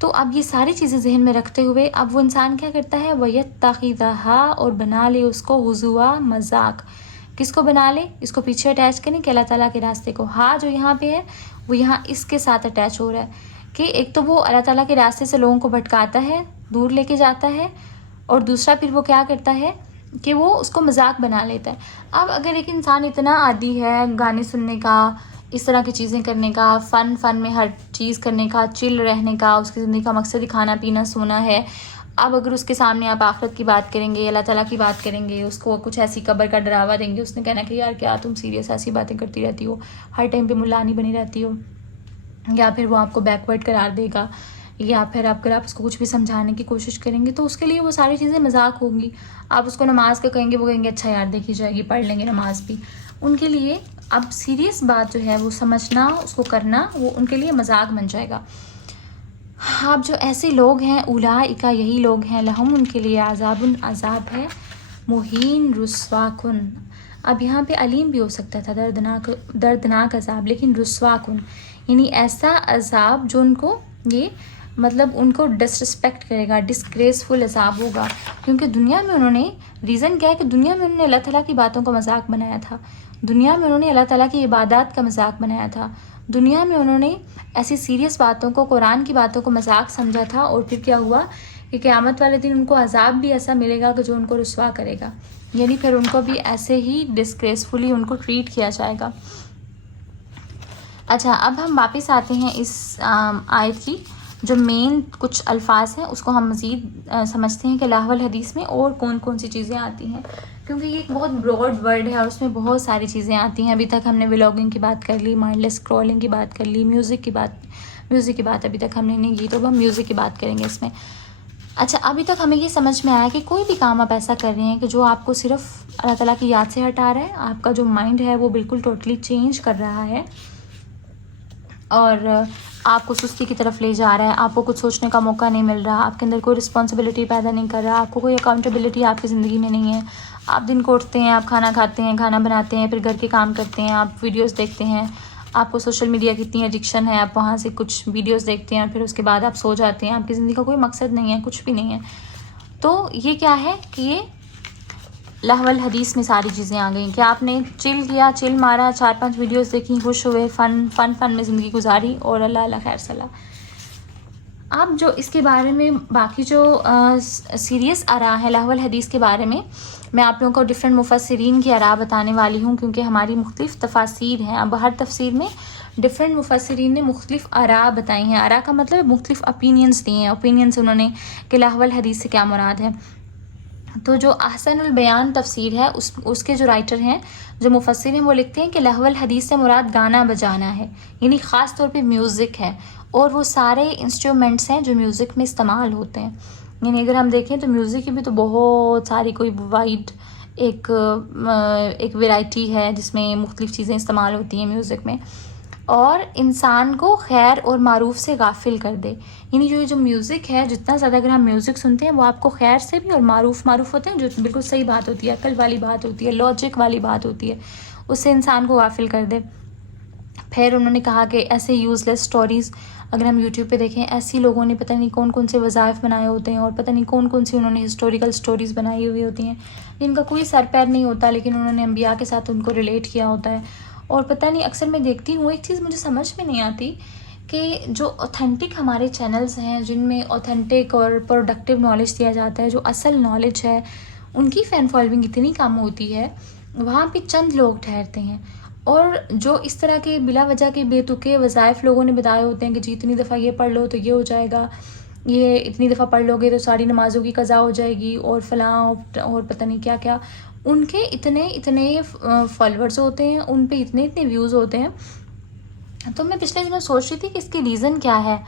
तो अब ये सारी चीज़ें जहन में रखते हुए अब वो इंसान क्या करता है, वयत्तखिज़हा, और बना ले उसको हुज़ुआ, मजाक। किसको बना ले, इसको पीछे अटैच करें कि अल्लाह ताला के रास्ते को। हाँ जो यहाँ पे है वो यहाँ इसके साथ अटैच हो रहा है कि एक तो वो अल्लाह ताला के रास्ते से लोगों को भटकाता है, दूर लेके जाता है, और दूसरा फिर वो क्या करता है कि वो उसको मजाक बना लेता है। अब अगर एक इंसान इतना आदी है गाने सुनने का, इस तरह की चीज़ें करने का, फ़न में हर चीज़ करने का, चिल रहने का, उसकी ज़िंदगी का मकसद ही खाना पीना सोना है, अब अगर उसके सामने आप आखिरत की बात करेंगे, अल्लाह ताला की बात करेंगे, उसको कुछ ऐसी कब्र का डरावा देंगे, उसने कहना कि यार क्या तुम सीरियस ऐसी बातें करती रहती हो, हर टाइम पे मुल्लानी बनी रहती हो, या फिर वो आपको बैकवर्ड करार देगा, या फिर अगर आप उसको कुछ भी समझाने की कोशिश करेंगे तो उसके लिए वो सारी चीज़ें मजाक होंगी। आप उसको नमाज का कहेंगे, वो कहेंगे अच्छा यार देखी जाएगी, पढ़ लेंगे नमाज भी। उनके लिए अब सीरियस बात जो है वो समझना, उसको करना, वो उनके लिए मजाक बन जाएगा। अब जो ऐसे लोग हैं, उलाइका, यही लोग हैं, लहुम, उनके लिए अज़ाबुन, अज़ाब है, मुहीन, रुस्वाकुन। अब यहाँ पे अलीम भी हो सकता था, दर्दनाक अज़ाब, लेकिन रुस्वाकुन यानी ऐसा अज़ाब जो उनको ये मतलब उनको डिसरिस्पेक्ट करेगा, डिस्ग्रेसफुल अज़ाब होगा। क्योंकि दुनिया में उन्होंने, रीज़न क्या है कि दुनिया में उन्होंने अल्लाह ताला की बातों का मजाक बनाया था, दुनिया में उन्होंने अल्लाह ताला की इबादत का मजाक बनाया था, दुनिया में उन्होंने ऐसी सीरियस बातों को, कुरान की बातों को मजाक समझा था, और फिर क्या हुआ कि क़यामत वाले दिन उनको अज़ाब भी ऐसा मिलेगा कि जो उनको रुस्वा करेगा, यानी फिर उनको भी ऐसे ही डिस्ग्रेसफुली उनको ट्रीट किया जाएगा। अच्छा, अब हम वापस आते हैं इस आयत की जो मेन कुछ अल्फाज हैं, उसको हम मज़ीद समझते हैं कि लाहवल हदीस में और कौन कौन सी चीज़ें आती हैं, क्योंकि ये एक बहुत ब्रॉड वर्ड है और उसमें बहुत सारी चीज़ें आती हैं। अभी तक हमने व्लॉगिंग की बात कर ली, माइंडलेस स्क्रॉलिंग की बात कर ली, म्यूज़िक की बात अभी तक हमने नहीं की, तो अब हम म्यूज़िक की बात करेंगे इसमें। अच्छा, अभी तक हमें ये समझ में आया कि कोई भी काम आप ऐसा कर रहे हैं कि जो आपको सिर्फ अल्लाह ताला की याद से हटा रहा है, आपका जो माइंड है वो बिल्कुल टोटली चेंज कर रहा है और आपको सुस्ती की तरफ ले जा रहा है, आपको कुछ सोचने का मौका नहीं मिल रहा, आपके अंदर कोई रिस्पॉन्सिबिलिटी पैदा नहीं कर रहा, आपको कोई अकाउंटेबिलिटी आपकी ज़िंदगी में नहीं है। आप दिन को उठते हैं, आप खाना खाते हैं, खाना बनाते हैं, फिर घर के काम करते हैं, आप वीडियोस देखते हैं, आपको सोशल मीडिया की इतनी एडिक्शन है, आप वहाँ से कुछ वीडियोस देखते हैं, फिर उसके बाद आप सो जाते हैं, आपकी ज़िंदगी का कोई मकसद नहीं है, कुछ भी नहीं है। तो ये क्या है कि ये लहवल हदीस में सारी चीज़ें आ गई कि आपने चिल किया, चिल मारा, 4-5 वीडियोस देखी, खुश हुए, फ़न में ज़िंदगी गुजारी और अल्लाह अल्लाह खैर सलाह। अब जो इसके बारे में बाकी जो सीरियस आरा है लहवल हदीस के बारे में, मैं आप लोगों को डिफरेंट मुफस्सिरीन की आरा बताने वाली हूँ, क्योंकि हमारी मुख्तलिफ तफासीर हैं। अब हर तफसीर में डिफरेंट मुफस्सिरीन ने मुख्तलिफ आरा बताई हैं। आरा का मतलब मुख्तलिफ ओपिनियंस दिए हैं, ओपिनियंस उन्होंने कि लहवल हदीस से क्या मुराद है। तो जो अहसनुल बयान तफसीर है उसके जो राइटर हैं, जो मुफस्सिर हैं, वो लिखते हैं कि लहवल हदीस से मुराद गाना बजाना है, यानी ख़ास तौर पे म्यूज़िक है, और वो सारे इंस्ट्रूमेंट्स हैं जो म्यूज़िक में इस्तेमाल होते हैं। यानी अगर हम देखें तो म्यूज़िक की भी तो बहुत सारी कोई वाइड एक वैरायटी है जिसमें मुख्तलिफ़ चीज़ें इस्तेमाल होती हैं म्यूज़िक में, और इंसान को खैर और मारूफ से गाफिल कर दे। यानी जो म्यूज़िक है, जितना ज़्यादा अगर हम म्यूज़िक सुनते हैं वो आपको खैर से भी और मारूफ होते हैं, जो बिल्कुल सही बात होती है, अकल वाली बात होती है, लॉजिक वाली बात होती है, उससे इंसान को गाफिल कर दे। फिर उन्होंने कहा कि ऐसे यूज़लेस स्टोरीज़ अगर हम यूट्यूब पे देखें, ऐसी लोगों ने पता नहीं कौन कौन से वज़ाइफ बनाए होते हैं और पता नहीं कौन कौन सी उन्होंने हिस्टोरिकल स्टोरीज़ बनाई हुई होती हैं जिनका कोई सर पैर नहीं होता, लेकिन उन्होंने अंबिया के साथ उनको रिलेट किया होता है। और पता नहीं, अक्सर मैं देखती हूँ, एक चीज़ मुझे समझ में नहीं आती कि जो ऑथेंटिक हमारे चैनल्स हैं जिनमें ऑथेंटिक और प्रोडक्टिव नॉलेज दिया जाता है, जो असल नॉलेज है, उनकी फ़ैन फॉलोइंग इतनी कम होती है, वहाँ पे चंद लोग ठहरते हैं और जो इस तरह के बिला वजह के बेतुके वज़ाइफ लोगों ने बताए होते हैं कि जी इतनी दफ़ा ये पढ़ लो तो ये हो जाएगा, ये इतनी दफ़ा पढ़ लोगे तो सारी नमाज़ों की क़ज़ा हो जाएगी और फ़लाँ और पता नहीं क्या क्या, उनके इतने फॉलोअर्स होते हैं, उन पे इतने व्यूज़ होते हैं। तो मैं पिछले दिनों सोच रही थी कि इसकी रीज़न क्या है,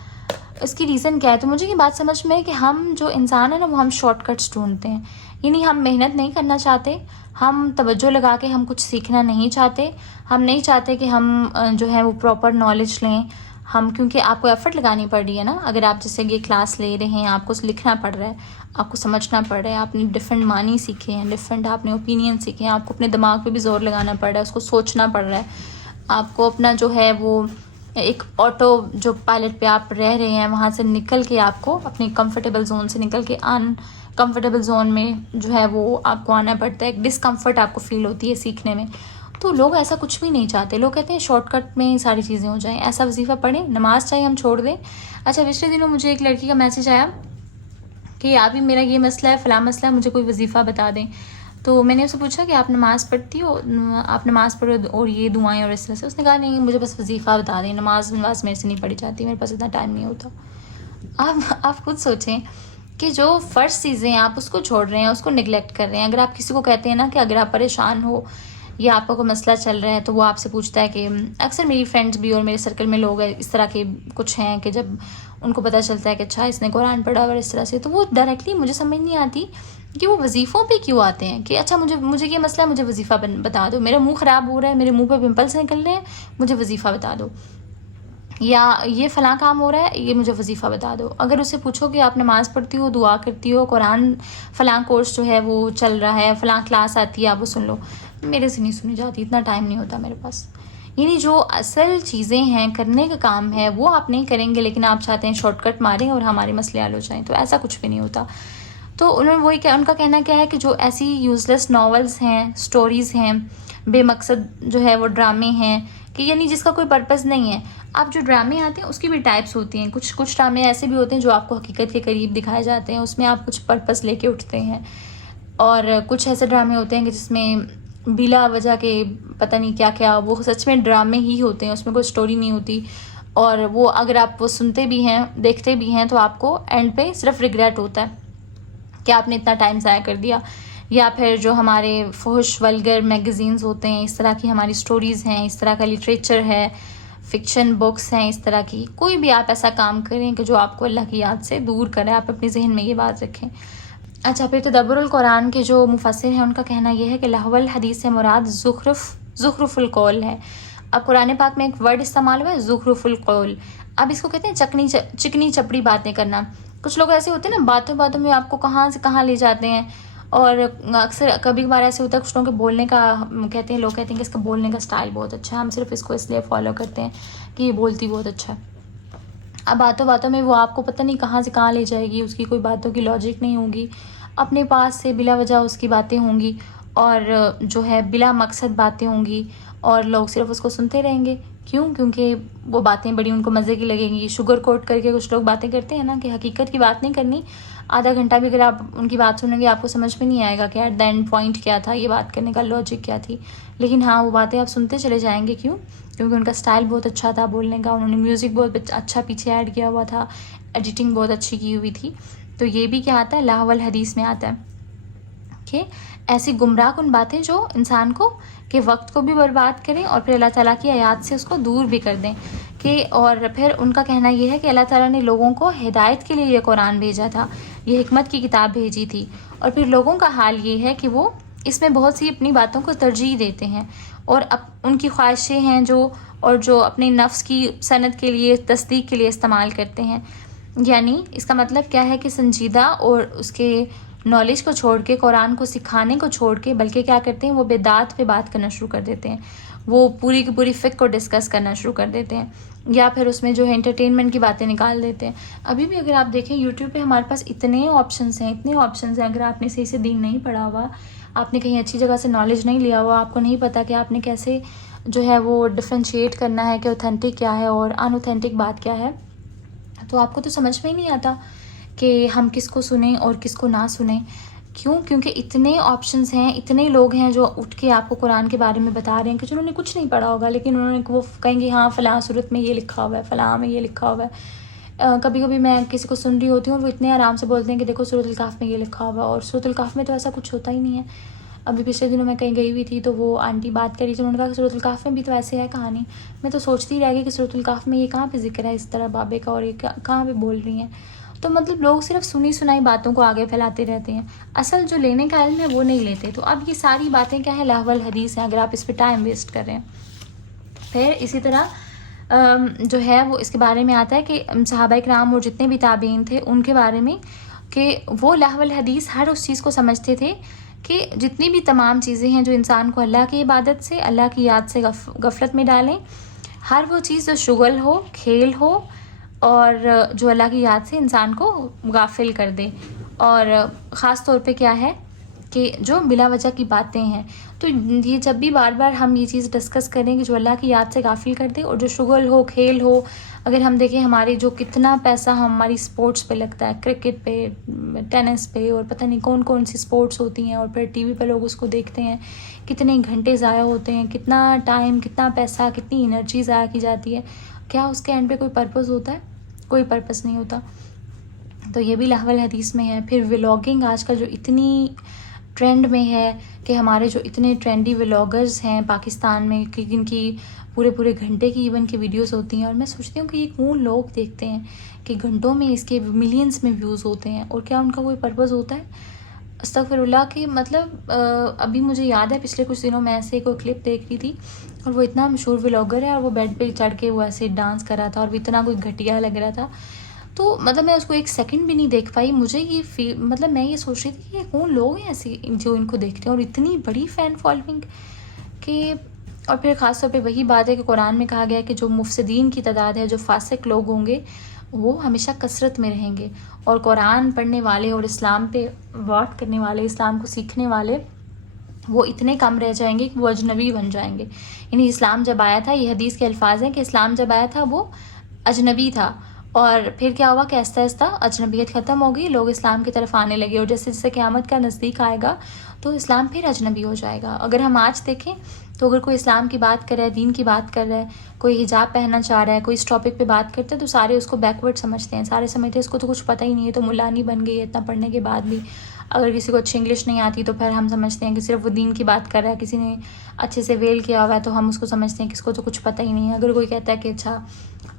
इसकी रीज़न क्या है। तो मुझे ये बात समझ में है कि हम जो इंसान है ना, वो हम शॉर्टकट्स ढूंढते हैं। यानी हम मेहनत नहीं करना चाहते, हम तवज्जो लगा के हम कुछ सीखना नहीं चाहते, हम नहीं चाहते कि हम जो है वो प्रॉपर नॉलेज लें। हम, क्योंकि आपको एफ़र्ट लगानी पड़ रही है ना, अगर आप जैसे ये क्लास ले रहे हैं, आपको लिखना पड़ रहा है, आपको समझना पड़ रहा है, आपने डिफरेंट मानी सीखे हैं, डिफरेंट आपने ओपिनियन सीखे हैं, आपको अपने दिमाग पे भी ज़ोर लगाना पड़ रहा है, उसको सोचना पड़ रहा है, आपको अपना जो है वो एक ऑटो जो पायलट पे आप रह रहे हैं वहाँ से निकल के आपको अपनी कंफर्टेबल जोन से निकल के अनकंफर्टेबल जोन में जो है वो आपको आना पड़ता है। एक डिस्कम्फर्ट आपको फील होती है सीखने में। तो लोग ऐसा कुछ भी नहीं चाहते, लोग कहते हैं शॉर्टकट में सारी चीज़ें हो जाएं, ऐसा वजीफ़ा पढ़ें, नमाज चाहे हम छोड़ दें। अच्छा, पिछले दिनों मुझे एक लड़की का मैसेज आया कि आप ही मेरा ये मसला है, फ़लाँ मसला है, मुझे कोई वजीफ़ा बता दें। तो मैंने उससे पूछा कि आप नमाज़ पढ़ती हो, आप नमाज़ पढ़ो और ये दुआएं और इस तरह से। उसने कहा नहीं, मुझे बस वजीफ़ा बता दें, नमाज मेरे से नहीं पढ़ी जाती, मेरे पास इतना टाइम नहीं होता। आप खुद सोचें कि जो फ़र्ज़ चीज़ें आप उसको छोड़ रहे हैं, उसको निगलेक्ट कर रहे हैं। अगर आप किसी को कहते हैं ना कि अगर आप परेशान हो या आपका कोई मसला चल रहा है, तो वो आपसे पूछता है कि अक्सर मेरी फ्रेंड्स भी और मेरे सर्कल में लोग इस तरह के कुछ हैं कि जब उनको पता चलता है कि अच्छा इसने कुरान पढ़ा और इस तरह से, तो वो डायरेक्टली मुझे समझ नहीं आती कि वो वजीफ़ों पे क्यों आते हैं कि अच्छा मुझे ये मसला है, मुझे वजीफ़ा बता दो, मेरा मुंह ख़राब हो रहा है, मेरे मुंह पे पिंपल्स निकल रहे हैं, मुझे वजीफ़ा बता दो, या ये फ़लाँ काम हो रहा है, ये मुझे वजीफ़ा बता दो। अगर उससे पूछो कि आप नमाज़ पढ़ती हो, दुआ करती हो, कुरान फ़लाँ कोर्स जो है वो चल रहा है, फ़लाँ क्लास आती है, आप वो सुन लो, मेरे से नहीं सुनी जाती, इतना टाइम नहीं होता मेरे पास। यानी जो असल चीज़ें हैं, करने का काम है, वो आप नहीं करेंगे, लेकिन आप चाहते हैं शॉर्टकट मारें और हमारे मसले हल हो जाएँ, तो ऐसा कुछ भी नहीं होता। तो उन्होंने वही क्या, उनका कहना क्या है कि जो ऐसी यूज़लेस नॉवेल्स हैं, स्टोरीज़ हैं, बेमकसद जो है वो ड्रामे हैं, कि यानी जिसका कोई पर्पज़ नहीं है। अब जो ड्रामे आते हैं उसकी भी टाइप्स होती हैं। कुछ ड्रामे ऐसे भी होते हैं जो आपको हकीकत के करीब दिखाए जाते हैं, उसमें आप कुछ पर्पज़ लेके उठते हैं। और कुछ ऐसे ड्रामे होते हैं कि जिसमें बिला वजह के पता नहीं क्या क्या, वो सच में ड्रामे ही होते हैं, उसमें कोई स्टोरी नहीं होती। और वो अगर आप वो सुनते भी हैं, देखते भी हैं, तो आपको एंड पे सिर्फ रिग्रेट होता है कि आपने इतना टाइम ज़ाया कर दिया। या फिर जो हमारे फुहश वल्गर मैगज़ीन्स होते हैं, इस तरह की हमारी स्टोरीज़ हैं, इस तरह का लिटरेचर है, फ़िक्शन बुक्स हैं, इस तरह की कोई भी आप ऐसा काम करें कि जो आपको अल्लाह की याद से दूर करे, आप अपने जहन में ये बात रखें। अच्छा, फिर तदब्बुरुल कुरान के जो मुफस्सिर हैं उनका कहना यह है कि लहवल हदीस से मुराद ज़ुख़रुफ़ुल कौल है। अब कुरान पाक में एक वर्ड इस्तेमाल हुआ है ज़ुख़रुफ़ुल कौल। अब इसको कहते हैं चिकनी चपड़ी बातें करना। कुछ लोग ऐसे होते हैं ना, बातों बातों में आपको कहाँ से कहाँ ले जाते हैं। और अक्सर कभी कभार ऐसे होता है, कुछ लोगों के बोलने का कहते हैं, लोग कहते हैं कि इसका बोलने का स्टाइल बहुत अच्छा है, हम सिर्फ इसको इसलिए फॉलो करते हैं कि ये बोलती बहुत अच्छा है। अब बातों बातों में वो आपको पता नहीं कहाँ से कहाँ ले जाएगी, उसकी कोई बातों की लॉजिक नहीं होगी, अपने पास से बिला वजह उसकी बातें होंगी और जो है बिला मकसद बातें होंगी, और लोग सिर्फ उसको सुनते रहेंगे। क्यों? क्योंकि वो बातें बड़ी उनको मज़े की लगेंगी। शुगर कोट करके कुछ लोग बातें करते हैं ना कि हकीकत की बात नहीं करनी। आधा घंटा भी अगर आप उनकी बात सुनेंगे, आपको समझ में नहीं आएगा कि एट द एंड पॉइंट क्या था, ये बात करने का लॉजिक क्या थी। लेकिन हाँ, वो बातें आप सुनते चले जाएंगे। क्यों? क्योंकि उनका स्टाइल बहुत अच्छा था बोलने का, उन्होंने म्यूज़िक बहुत अच्छा पीछे ऐड किया हुआ था, एडिटिंग बहुत अच्छी की हुई थी। तो ये भी क्या आता है, लाहवल हदीस में आता है कि ऐसी गुमराहकुन बातें जो इंसान को के वक्त को भी बर्बाद करें और फिर अल्लाह ताला की आयत से उसको दूर भी कर दें। कि और फिर उनका कहना यह है कि अल्लाह ताला ने लोगों को हिदायत के लिए ये कुरान भेजा था, ये हिकमत की किताब भेजी थी, और फिर लोगों का हाल ये है कि वो इसमें बहुत सी अपनी बातों को तरजीह देते हैं और उनकी ख्वाहिशें हैं जो अपने नफ्स की सनद के लिए, तस्दीक के लिए इस्तेमाल करते हैं। यानी इसका मतलब क्या है कि संजीदा और उसके नॉलेज को छोड़ के, कुरान को सिखाने को छोड़ के, बल्कि क्या करते हैं, वो बिदात पे बात करना शुरू कर देते हैं, वो पूरी की पूरी फ़िक्र को डिस्कस करना शुरू कर देते हैं, या फिर उसमें जो है एंटरटेनमेंट की बातें निकाल देते हैं। अभी भी अगर आप देखें यूट्यूब पे हमारे पास इतने ऑप्शंस हैं, अगर आपने सही से दीन नहीं पढ़ा हुआ, आपने कहीं अच्छी जगह से नॉलेज नहीं लिया हुआ, आपको नहीं पता कि आपने कैसे जो है वो डिफ्रेंशिएट करना है कि ऑथेंटिक क्या है और अनऑथेंटिक बात क्या है, तो आपको तो समझ में ही नहीं आता कि हम किसको सुने और किसको ना सुने। क्यों? क्योंकि इतने ऑप्शंस हैं, इतने लोग हैं जो उठ के आपको कुरान के बारे में बता रहे हैं कि जिन्होंने कुछ नहीं पढ़ा होगा, लेकिन उन्होंने वो कहेंगे हाँ फ़लाँ सूरत में ये लिखा हुआ है, फ़लाँ में ये लिखा हुआ है। कभी कभी मैं किसी को सुन रही होती हूँ और वो इतने आराम से बोलते हैं कि देखो सूरत अल-काफ़ में ये लिखा हुआ है, और सूरत अल-काफ़ में तो ऐसा कुछ होता ही नहीं है। अभी पिछले दिनों मैं कहीं गई हुई थी तो वो आंटी बात करी थी, उन्होंने कहा कि सूरत अल-काफ़ में भी तो ऐसे है कहानी। मैं तो सोचती रह गई कि सूरत अल-काफ़ में ये कहाँ पे जिक्र है इस तरह बाबे का, और ये कहाँ पे बोल रही हैं। तो मतलब लोग सिर्फ सुनी सुनाई बातों को आगे फैलाते रहते हैं, असल जो लेने का इल्म है वो नहीं लेते। तो अब ये सारी बातें क्या है, लहवल हदीस हैं, अगर आप इस पर टाइम वेस्ट कर रहे हैं। फिर इसी तरह जो है वो इसके बारे में आता है कि सहाबा किराम और जितने भी ताबीन थे उनके बारे में, कि वो लहवल हदीस हर उस चीज़ को समझते थे कि जितनी भी तमाम चीज़ें हैं जो इंसान को अल्लाह की इबादत से, अल्लाह की याद से गफलत में डालें, हर वो चीज़ जो शुगल हो, खेल हो, और जो अल्लाह की याद से इंसान को गाफिल कर दे। और ख़ास तौर पे क्या है कि जो बिला वजह की बातें हैं, तो ये जब भी बार बार हम ये चीज़ डिस्कस करें कि जो अल्लाह की याद से गाफिल कर दे, और जो शुगल हो, खेल हो, अगर हम देखें हमारे जो कितना पैसा हमारी स्पोर्ट्स पे लगता है, क्रिकेट पे, टेनिस पे, और पता नहीं कौन कौन सी स्पोर्ट्स होती हैं, और फिर टीवी पे लोग उसको देखते हैं, कितने घंटे ज़ाया होते हैं, कितना टाइम, कितना पैसा, कितनी एनर्जी ज़ाया की जाती है। क्या उसके एंड पे कोई पर्पज़ होता है? कोई पर्पस नहीं होता। तो ये भी लहवल हदीस में है। फिर व्लॉगिंग आजकल जो इतनी ट्रेंड में है कि हमारे जो इतने ट्रेंडी व्लॉगर्स हैं पाकिस्तान में, कि जिनकी पूरे पूरे घंटे की इवन की वीडियोस होती हैं, और मैं सोचती हूँ कि ये कौन लोग देखते हैं कि घंटों में इसके मिलियंस में व्यूज़ होते हैं, और क्या उनका कोई पर्पज़ होता है? अस्तगफिरुल्लाह। कि मतलब अभी मुझे याद है पिछले कुछ दिनों में ऐसे कोई क्लिप देख रही थी, और वो इतना मशहूर व्लॉगर है, और वो बेड पे चढ़ के वो ऐसे डांस कर रहा था, और वो इतना कोई घटिया लग रहा था। तो मतलब मैं उसको एक सेकंड भी नहीं देख पाई। मुझे ये मतलब मैं ये सोच रही थी कि ये कौन लोग हैं ऐसे जो इनको देखते हैं, और इतनी बड़ी फ़ैन फॉलोइंग कि। और फिर ख़ास तौर पे वही बात है कि कुरान में कहा गया है कि जो मुफसदीन की तादाद है, जो फासिक लोग होंगे, वो हमेशा कसरत में रहेंगे, और कुरान पढ़ने वाले और इस्लाम पे बात करने वाले, इस्लाम को सीखने वाले, वो इतने कम रह जाएंगे कि वो अजनबी बन जाएंगे। यानी इस्लाम जब आया था, ये हदीस के अल्फाज हैं कि इस्लाम जब आया था वो अजनबी था, और फिर क्या हुआ कि आहिस्ता आहिस्ता अजनबियत ख़त्म हो गई, लोग इस्लाम की तरफ आने लगे, और जैसे जैसे क़यामत का नज़दीक आएगा तो इस्लाम फिर अजनबी हो जाएगा। अगर हम आज देखें तो अगर कोई इस्लाम की बात कर रहा है, दीन की बात कर रहा है, कोई हिजाब पहनना चाह रहा है, कोई इस टॉपिक पे बात करते हैं, तो सारे उसको बैकवर्ड समझते हैं, सारे समझते हैं इसको तो कुछ पता ही नहीं है, तो मुल्ला नहीं बन गई है इतना पढ़ने के बाद भी। अगर किसी को अच्छी इंग्लिश नहीं आती तो फिर हम समझते हैं कि सिर्फ वो दीन की बात कर रहा है, किसी ने अच्छे से वेल किया हुआ है तो हम उसको समझते हैं कि इसको तो कुछ पता ही नहीं है। अगर कोई कहता है कि अच्छा,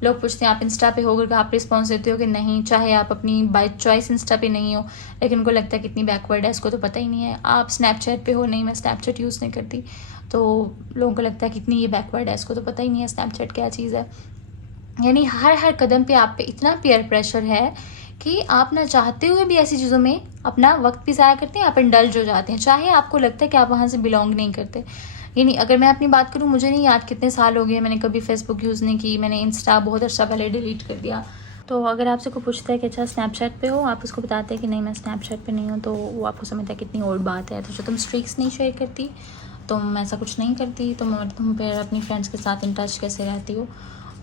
लोग पूछते हैं आप इंस्टा पे हो करके आप रिस्पॉन्स देते हो कि नहीं, चाहे आप अपनी बाय चॉइस इंस्टा पे नहीं हो, लेकिन उनको लगता है कितनी बैकवर्ड है, इसको तो पता ही नहीं है। आप स्नैपचैट पे हो, नहीं मैं स्नैपचैट यूज़ नहीं करती, तो लोगों को लगता है कितनी ये बैकवर्ड है, इसको तो पता ही नहीं है स्नैपचैट क्या चीज़ है। यानी हर हर कदम पे आप पे इतना पीयर प्रेशर है कि आप ना चाहते हुए भी ऐसी चीज़ों में अपना वक्त भी ज़ाया करते हैं, आप इंडल्ज हो जाते हैं, चाहे आपको लगता है कि आप वहाँ से बिलोंग नहीं करते। यानी अगर मैं अपनी बात करूँ, मुझे नहीं याद कितने साल हो गए मैंने कभी फेसबुक यूज़ नहीं की, मैंने इंस्टा बहुत अर्सा पहले डिलीट कर दिया। तो अगर आपसे कोई पूछता है कि अच्छा स्नैपचैट पे हो, आप उसको बताते हैं कि नहीं मैं स्नैपचैट पे नहीं हूँ, तो वो आपको समझता है कितनी ओल्ड बात है। तो जो तुम स्ट्रीक्स नहीं शेयर करती, तुम ऐसा कुछ नहीं करती, तुम फिर अपनी फ्रेंड्स के साथ इन टच कैसे रहती हो?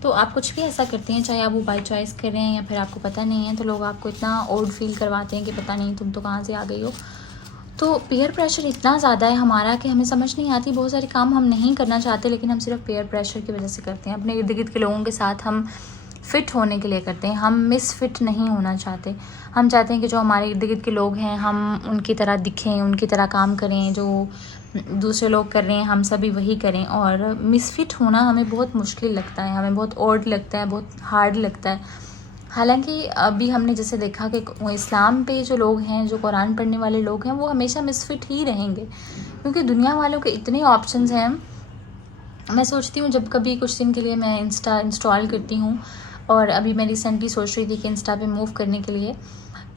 तो आप कुछ भी ऐसा करते हैं, चाहे आप वो बाई चॉइस कर रहे हैं या फिर आपको पता नहीं है, तो लोग आपको इतना ओल्ड फील करवाते हैं कि पता नहीं तुम तो कहाँ से आ गई हो। तो पीयर प्रेशर इतना ज़्यादा है हमारा कि हमें समझ नहीं आती, बहुत सारे काम हम नहीं करना चाहते, लेकिन हम सिर्फ पीयर प्रेशर की वजह से करते हैं। अपने इर्द गिर्द के लोगों के साथ हम फ़िट होने के लिए करते हैं, हम मिसफिट नहीं होना चाहते। हम चाहते हैं कि जो हमारे इर्द गिर्द के लोग हैं हम उनकी तरह दिखें, उनकी तरह काम करें, जो दूसरे लोग कर रहे हैं हम सभी वही करें। और मिसफिट होना हमें बहुत मुश्किल लगता है, हमें बहुत ऑड लगता है, बहुत हार्ड लगता है। हालांकि अभी हमने जैसे देखा कि इस्लाम पे जो लोग हैं, जो कुरान पढ़ने वाले लोग हैं, वो हमेशा मिसफिट ही रहेंगे, क्योंकि दुनिया वालों के इतने ऑप्शंस हैं। मैं सोचती हूँ जब कभी कुछ दिन के लिए मैं इंस्टा इंस्टॉल करती हूँ, और अभी मैं रिसेंटली सोच रही थी कि इंस्टा पे मूव करने के लिए,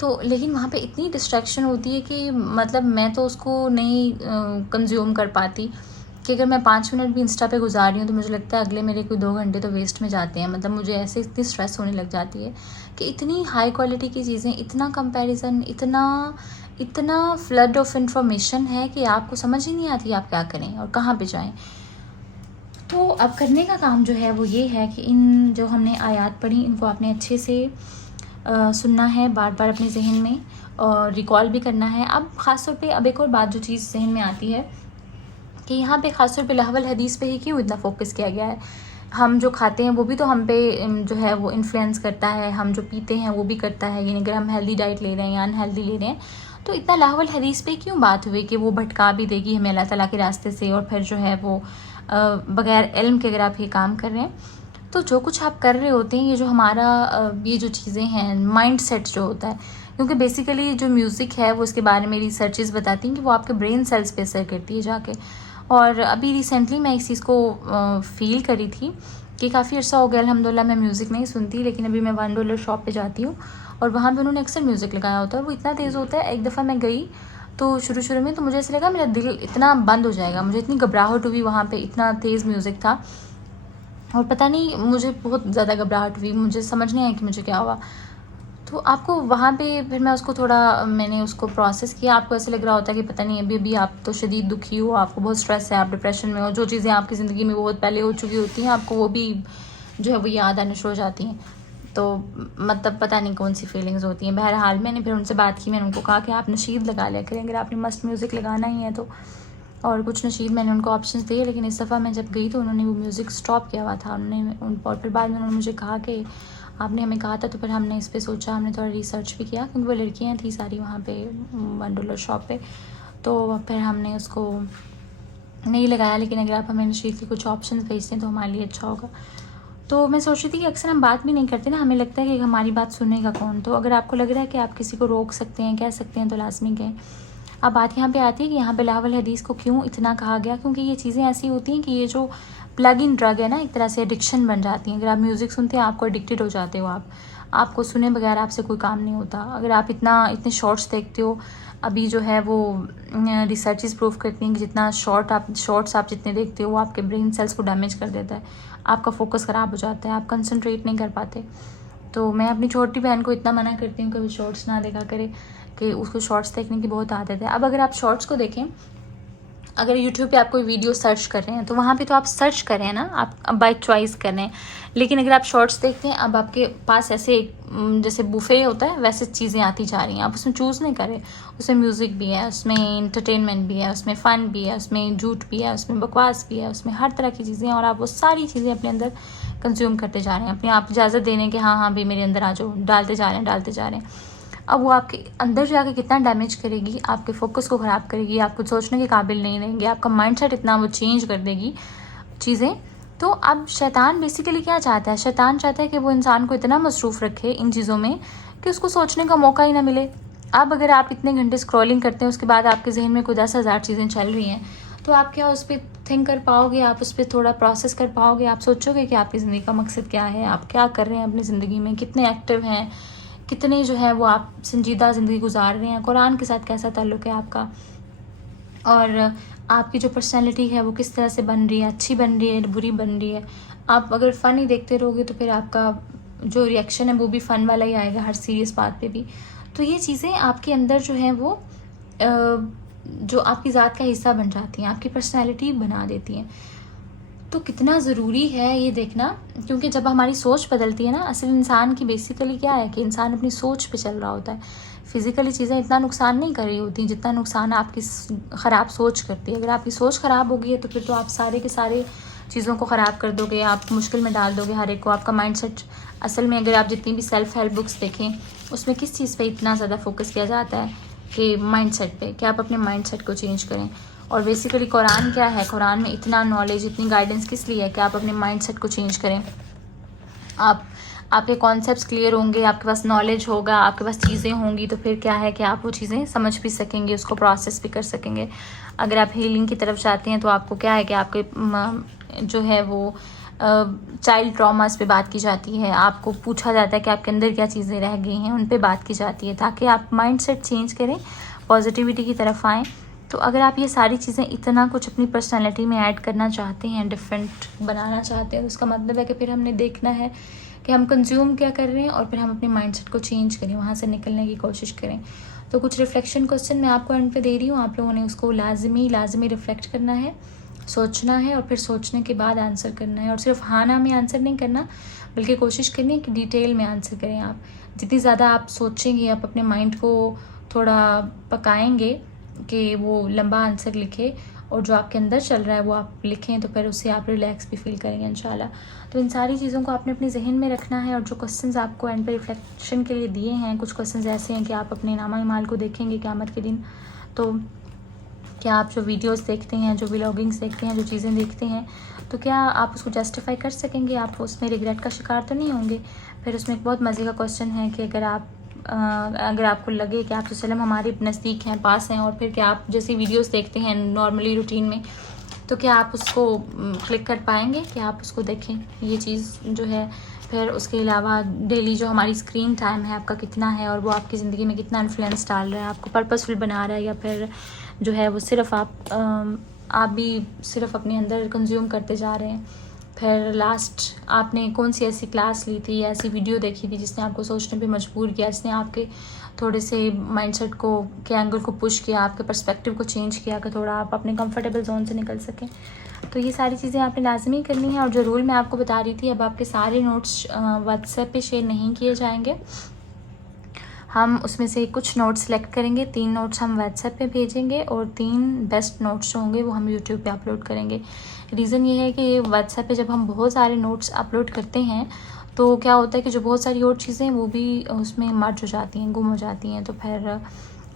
तो लेकिन वहाँ पे इतनी डिस्ट्रैक्शन होती है कि मतलब मैं तो उसको नहीं कंज्यूम कर पाती, कि अगर मैं 5 मिनट भी इंस्टा पे गुजार रही हूँ तो मुझे लगता है अगले मेरे कोई 2 घंटे तो वेस्ट में जाते हैं। मतलब मुझे ऐसे इतनी स्ट्रेस होने लग जाती है कि इतनी हाई क्वालिटी की चीज़ें, इतना कंपैरिजन, इतना फ्लड ऑफ इंफॉर्मेशन है कि आपको समझ ही नहीं आती आप क्या करें और कहाँ पे जाएं। तो अब करने का काम जो है वो ये है कि इन जो हमने आयात पढ़ी इनको आपने अच्छे से सुनना है बार बार अपने जहन में, और रिकॉल भी करना है। अब ख़ास तौर पे अब एक और बात जो चीज़ जहन में आती है कि यहाँ पे ख़ास तौर पे लहवल हदीस पे ही क्यों इतना फोकस किया गया है। हम जो खाते हैं वो भी तो हम पे जो है वो इन्फ्लुएंस करता है, हम जो पीते हैं वो भी करता है, यानी अगर हम हेल्दी डाइट ले रहे हैं या अनहेल्दी ले रहे हैं तो इतना लहवल हदीस पे क्यों बात हुई कि वो भटका भी देगी हमें अल्लाह ताला के रास्ते से, और फिर जो है वो बग़ैर इल्म के अगर आप ये काम कर रहे हैं तो जो कुछ आप कर रहे होते हैं, ये जो हमारा ये जो चीज़ें हैं, माइंड सेट जो होता है, क्योंकि बेसिकली जो म्यूज़िक है वो इसके बारे में रिसर्चेस बताती हैं कि वो आपके ब्रेन सेल्स पे असर करती है जाके। और अभी रिसेंटली मैं इस चीज़ को फ़ील करी थी कि काफ़ी अर्सा हो गया अल्हम्दुलिल्लाह मैं म्यूज़िक नहीं सुनती, लेकिन अभी मैं $1 शॉप पे जाती हूँ और वहाँ पे उन्होंने अक्सर म्यूज़िक लगाया होता है और वो इतना तेज़ होता है। एक दफ़ा मैं गई तो शुरू में तो मुझे ऐसा लगा मेरा दिल इतना बंद हो जाएगा, मुझे इतनी घबराहट हुई, वहाँ पे इतना तेज़ म्यूज़िक था और पता नहीं मुझे बहुत ज़्यादा घबराहट हुई, मुझे समझ नहीं आया कि मुझे क्या हुआ। तो आपको वहाँ पे फिर मैं उसको थोड़ा मैंने उसको प्रोसेस किया। आपको ऐसा लग रहा होता है कि पता नहीं अभी आप तो शदीद दुखी हो, आपको बहुत स्ट्रेस है, आप डिप्रेशन में हो, जो चीज़ें आपकी ज़िंदगी में बहुत पहले हो चुकी होती हैं आपको वो भी जो है वो याद आना शुरू हो जाती हैं। तो मतलब पता नहीं कौन सी फीलिंग्स होती हैं। बहरहाल मैंने फिर उनसे बात की, मैंने उनको कहा कि आप नशीद लगा लिया करें अगर आपने मस्त म्यूज़िक लगाना ही है तो। और कुछ नशीद मैंने उनको ऑप्शंस दिए, लेकिन इस दफ़ा मैं जब गई तो उन्होंने वो म्यूज़िक स्टॉप किया हुआ था। और फिर बाद में उन्होंने मुझे कहा कि आपने हमें कहा था, तो फिर हमने इस पे सोचा, हमने थोड़ा रिसर्च भी किया क्योंकि वो लड़कियां थी सारी वहाँ पे $1 शॉप पे, तो फिर हमने उसको नहीं लगाया। लेकिन अगर आप हमें नशीद के कुछ ऑप्शंस भेजते हैं तो हमारे लिए अच्छा होगा। तो मैं सोच रही थी कि अक्सर हम बात भी नहीं करते ना, हमें लगता है कि हमारी बात सुनेगा कौन। तो अगर आपको लग रहा है कि आप किसी को रोक सकते हैं, कह सकते हैं, तो लाजमी कहें। अब बात यहाँ पे आती है कि यहाँ पे लाहवल हदीस को क्यों इतना कहा गया, क्योंकि ये चीज़ें ऐसी होती हैं कि ये जो प्लग इन ड्रग है ना, एक तरह से एडिक्शन बन जाती हैं। अगर आप म्यूज़िक सुनते हैं आपको एडिक्टेड हो जाते हो, आपको सुने बगैर आपसे कोई काम नहीं होता। अगर आप इतने शॉर्ट्स देखते हो, अभी जो है वो रिसर्चेस प्रूव करती हैं कि जितना शॉर्ट्स आप जितने देखते हो वो आपके ब्रेन सेल्स को डैमेज कर देता है, आपका फोकस ख़राब हो जाता है, आप कंसंट्रेट नहीं कर पाते। तो मैं अपनी छोटी बहन को इतना मना करती हूँ कि वो शॉर्ट्स ना देखा करे, कि उसको शॉर्ट्स देखने की बहुत आदत है। अब अगर आप शॉर्ट्स को देखें, अगर यूट्यूब पे आप कोई वीडियो सर्च कर रहे हैं तो वहाँ पे तो आप सर्च कर रहे हैं ना, आप बाय चॉइस कर रहे हैं। लेकिन अगर आप शॉर्ट्स देखते हैं, अब आपके पास ऐसे जैसे बुफे होता है वैसे चीज़ें आती जा रही हैं, आप उसमें चूज़ नहीं कर रहे। उसमें म्यूज़िक भी है, उसमें इंटरटेनमेंट भी है, उसमें फ़न भी है, उसमें झूठ भी है, उसमें बकवास भी है, उसमें हर तरह की चीज़ें, और आप वो सारी चीज़ें अपने अंदर कंज्यूम करते जा रहे हैं, अपने आप इजाज़त देने के हाँ भाई मेरे अंदर आ जाओ, डालते जा रहे हैं। अब वो आपके अंदर जाके कितना डैमेज करेगी, आपके फोकस को ख़राब करेगी, आपको सोचने के काबिल नहीं रहेंगे, आपका माइंडसेट इतना वो चेंज कर देगी चीज़ें। तो अब शैतान बेसिकली क्या चाहता है, शैतान चाहता है कि वो इंसान को इतना मसरूफ़ रखे इन चीज़ों में कि उसको सोचने का मौका ही ना मिले। अब अगर आप इतने घंटे स्क्रॉलिंग करते हैं, उसके बाद आपके जहन में कोई 10,000 चीज़ें चल रही हैं, तो आप क्या उस पर थिंक कर पाओगे, आप उस पर थोड़ा प्रोसेस कर पाओगे, आप सोचोगे कि आपकी ज़िंदगी का मकसद क्या है, आप क्या कर रहे हैं अपनी ज़िंदगी में, कितने एक्टिव हैं, कितने जो है वो आप संजीदा ज़िंदगी गुजार रहे हैं, कुरान के साथ कैसा ताल्लुक़ है आपका, और आपकी जो पर्सनैलिटी है वो किस तरह से बन रही है, अच्छी बन रही है, बुरी बन रही है। आप अगर फ़न ही देखते रहोगे तो फिर आपका जो रिएक्शन है वो भी फ़न वाला ही आएगा हर सीरियस बात पे भी। तो ये चीज़ें आपके अंदर जो है वो जो आपकी ज़ात का हिस्सा बन जाती हैं, आपकी पर्सनैलिटी बना देती हैं। तो कितना ज़रूरी है ये देखना, क्योंकि जब हमारी सोच बदलती है ना, असल इंसान की बेसिकली क्या है कि इंसान अपनी सोच पे चल रहा होता है। फ़िज़िकली चीज़ें इतना नुकसान नहीं कर रही होती जितना नुकसान आपकी ख़राब सोच करती है। अगर आपकी सोच ख़राब होगी है तो फिर तो आप सारे के सारे चीज़ों को ख़राब कर दोगे, आप मुश्किल में डाल दोगे हर एक को। आपका माइंडसेट असल में, अगर आप जितनी भी सेल्फ़ हेल्प बुक्स देखें उसमें किस चीज़ पे इतना ज़्यादा फोकस किया जाता है कि माइंडसेट पे, कि आप अपने माइंडसेट को चेंज करें। और बेसिकली कुरान क्या है, कुरान में इतना नॉलेज, इतनी गाइडेंस किस लिए है कि आप अपने माइंडसेट को चेंज करें। आपके कॉन्सेप्ट्स क्लियर होंगे, आपके पास नॉलेज होगा, आपके पास चीज़ें होंगी, तो फिर क्या है कि आप वो चीज़ें समझ भी सकेंगे, उसको प्रोसेस भी कर सकेंगे। अगर आप हीलिंग की तरफ जाते हैं तो आपको क्या है कि आपके जो है वो चाइल्ड ट्रॉमास पे बात की जाती है, आपको पूछा जाता है कि आपके अंदर क्या चीज़ें रह गई हैं, उन पे बात की जाती है, ताकि आप माइंडसेट चेंज करें, पॉजिटिविटी की तरफ आएँ। तो अगर आप ये सारी चीज़ें इतना कुछ अपनी पर्सनैलिटी में ऐड करना चाहते हैं, डिफरेंट बनाना चाहते हैं, तो उसका मतलब है कि फिर हमने देखना है कि हम कंज्यूम क्या कर रहे हैं और फिर हम अपने माइंडसेट को चेंज करें, वहाँ से निकलने की कोशिश करें। तो कुछ रिफ्लेक्शन क्वेश्चन मैं आपको एंड पे दे रही हूँ, आप लोगों ने उसको लाजमी रिफ्लेक्ट करना है, सोचना है, और फिर सोचने के बाद आंसर करना है। और सिर्फ हाँ ना में आंसर नहीं करना, बल्कि कोशिश करनी है कि डिटेल में आंसर करें। आप जितनी ज़्यादा आप सोचेंगे, आप अपने माइंड को थोड़ा पकाएंगे कि वो लंबा आंसर लिखे, और जो आपके अंदर चल रहा है वो आप लिखें, तो फिर उससे आप रिलैक्स भी फील करेंगे इंशाल्लाह। तो इन सारी चीज़ों को आपने अपने जहन में रखना है। और जो क्वेश्चंस आपको एंड पे रिफ्लेक्शन के लिए दिए हैं, कुछ क्वेश्चंस ऐसे हैं कि आप अपने नामा इमाल को देखेंगे क़यामत के दिन, तो क्या आप जो वीडियोस देखते हैं, जो व्लॉगिंग्स देखते हैं, जो चीज़ें देखते हैं, तो क्या आप उसको जस्टिफाई कर सकेंगे? आप उसमें रिग्रेट का शिकार तो नहीं होंगे? फिर उसमें एक बहुत मज़े का क्वेश्चन है कि अगर आपको लगे कि आप वसल्लम हमारे नज़दीक हैं, पास हैं, और फिर क्या आप जैसी वीडियोस देखते हैं नॉर्मली रूटीन में, तो क्या आप उसको क्लिक कर पाएंगे कि आप उसको देखें? ये चीज़ जो है। फिर उसके अलावा डेली जो हमारी स्क्रीन टाइम है आपका कितना है, और वो आपकी ज़िंदगी में कितना इन्फ्लुएंस डाल रहा है, आपको पर्पसफुल बना रहा है, या फिर जो है वो सिर्फ आप भी सिर्फ अपने अंदर कंज्यूम करते जा रहे हैं। फिर लास्ट आपने कौन सी ऐसी क्लास ली थी या ऐसी वीडियो देखी थी जिसने आपको सोचने पे मजबूर किया, जिसने आपके थोड़े से माइंडसेट को के एंगल को पुश किया, आपके पर्सपेक्टिव को चेंज किया कि थोड़ा आप अपने कंफर्टेबल जोन से निकल सकें। तो ये सारी चीज़ें आपने लाजमी करनी है। और जो रूल मैं आपको बता रही थी, अब आपके सारे नोट्स व्हाट्सएप पे शेयर नहीं किए जाएंगे। हम उसमें से कुछ नोट्स सेलेक्ट करेंगे, 3 नोट्स हम व्हाट्सएप पे भेजेंगे, और 3 बेस्ट नोट्स जो होंगे वो हम यूट्यूब पे अपलोड करेंगे। रीज़न ये है कि व्हाट्सएप पे जब हम बहुत सारे नोट्स अपलोड करते हैं, तो क्या होता है कि जो बहुत सारी और चीज़ें वो भी उसमें मर्ज हो जाती हैं, गुम हो जाती हैं। तो फिर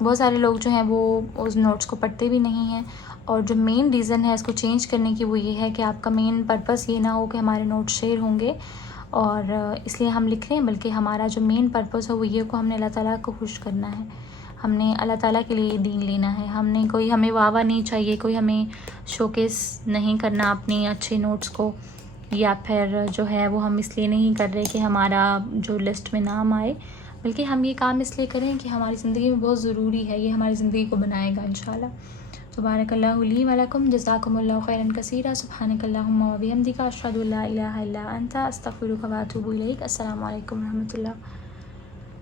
बहुत सारे लोग जो हैं वो उस नोट्स को पढ़ते भी नहीं हैं। और जो मेन रीज़न है इसको चेंज करने की, वो ये है कि आपका मेन पर्पस ये ना हो कि हमारे नोट्स शेयर होंगे और इसलिए हम लिख रहे हैं, बल्कि हमारा जो मेन पर्पस है वो ये को हमने अल्लाह ताला को खुश करना है, हमने अल्लाह ताला के लिए दीन लेना है। हमें वाह नहीं चाहिए, कोई हमें शोकेस नहीं करना अपनी अच्छे नोट्स को, या फिर जो है वो हम इसलिए नहीं कर रहे कि हमारा जो लिस्ट में नाम आए, बल्कि हम ये काम इसलिए करें कि हमारी ज़िंदगी में बहुत ज़रूरी है, ये हमारी ज़िंदगी को बनाएगा इंशाल्लाह। सुब्हानकल्लाहु ली व लकुम, जज़ाकुमुल्लाहु खैरन कसीरा, सुब्हानकल्लाहुम्मा व बिहम्दिका, अशहदु अल्ला इलाहा इल्ला अंता, अस्तगफिरुका व अतूबु इलैक। अस्सलामु अलैकुम व रहमतुल्लाह।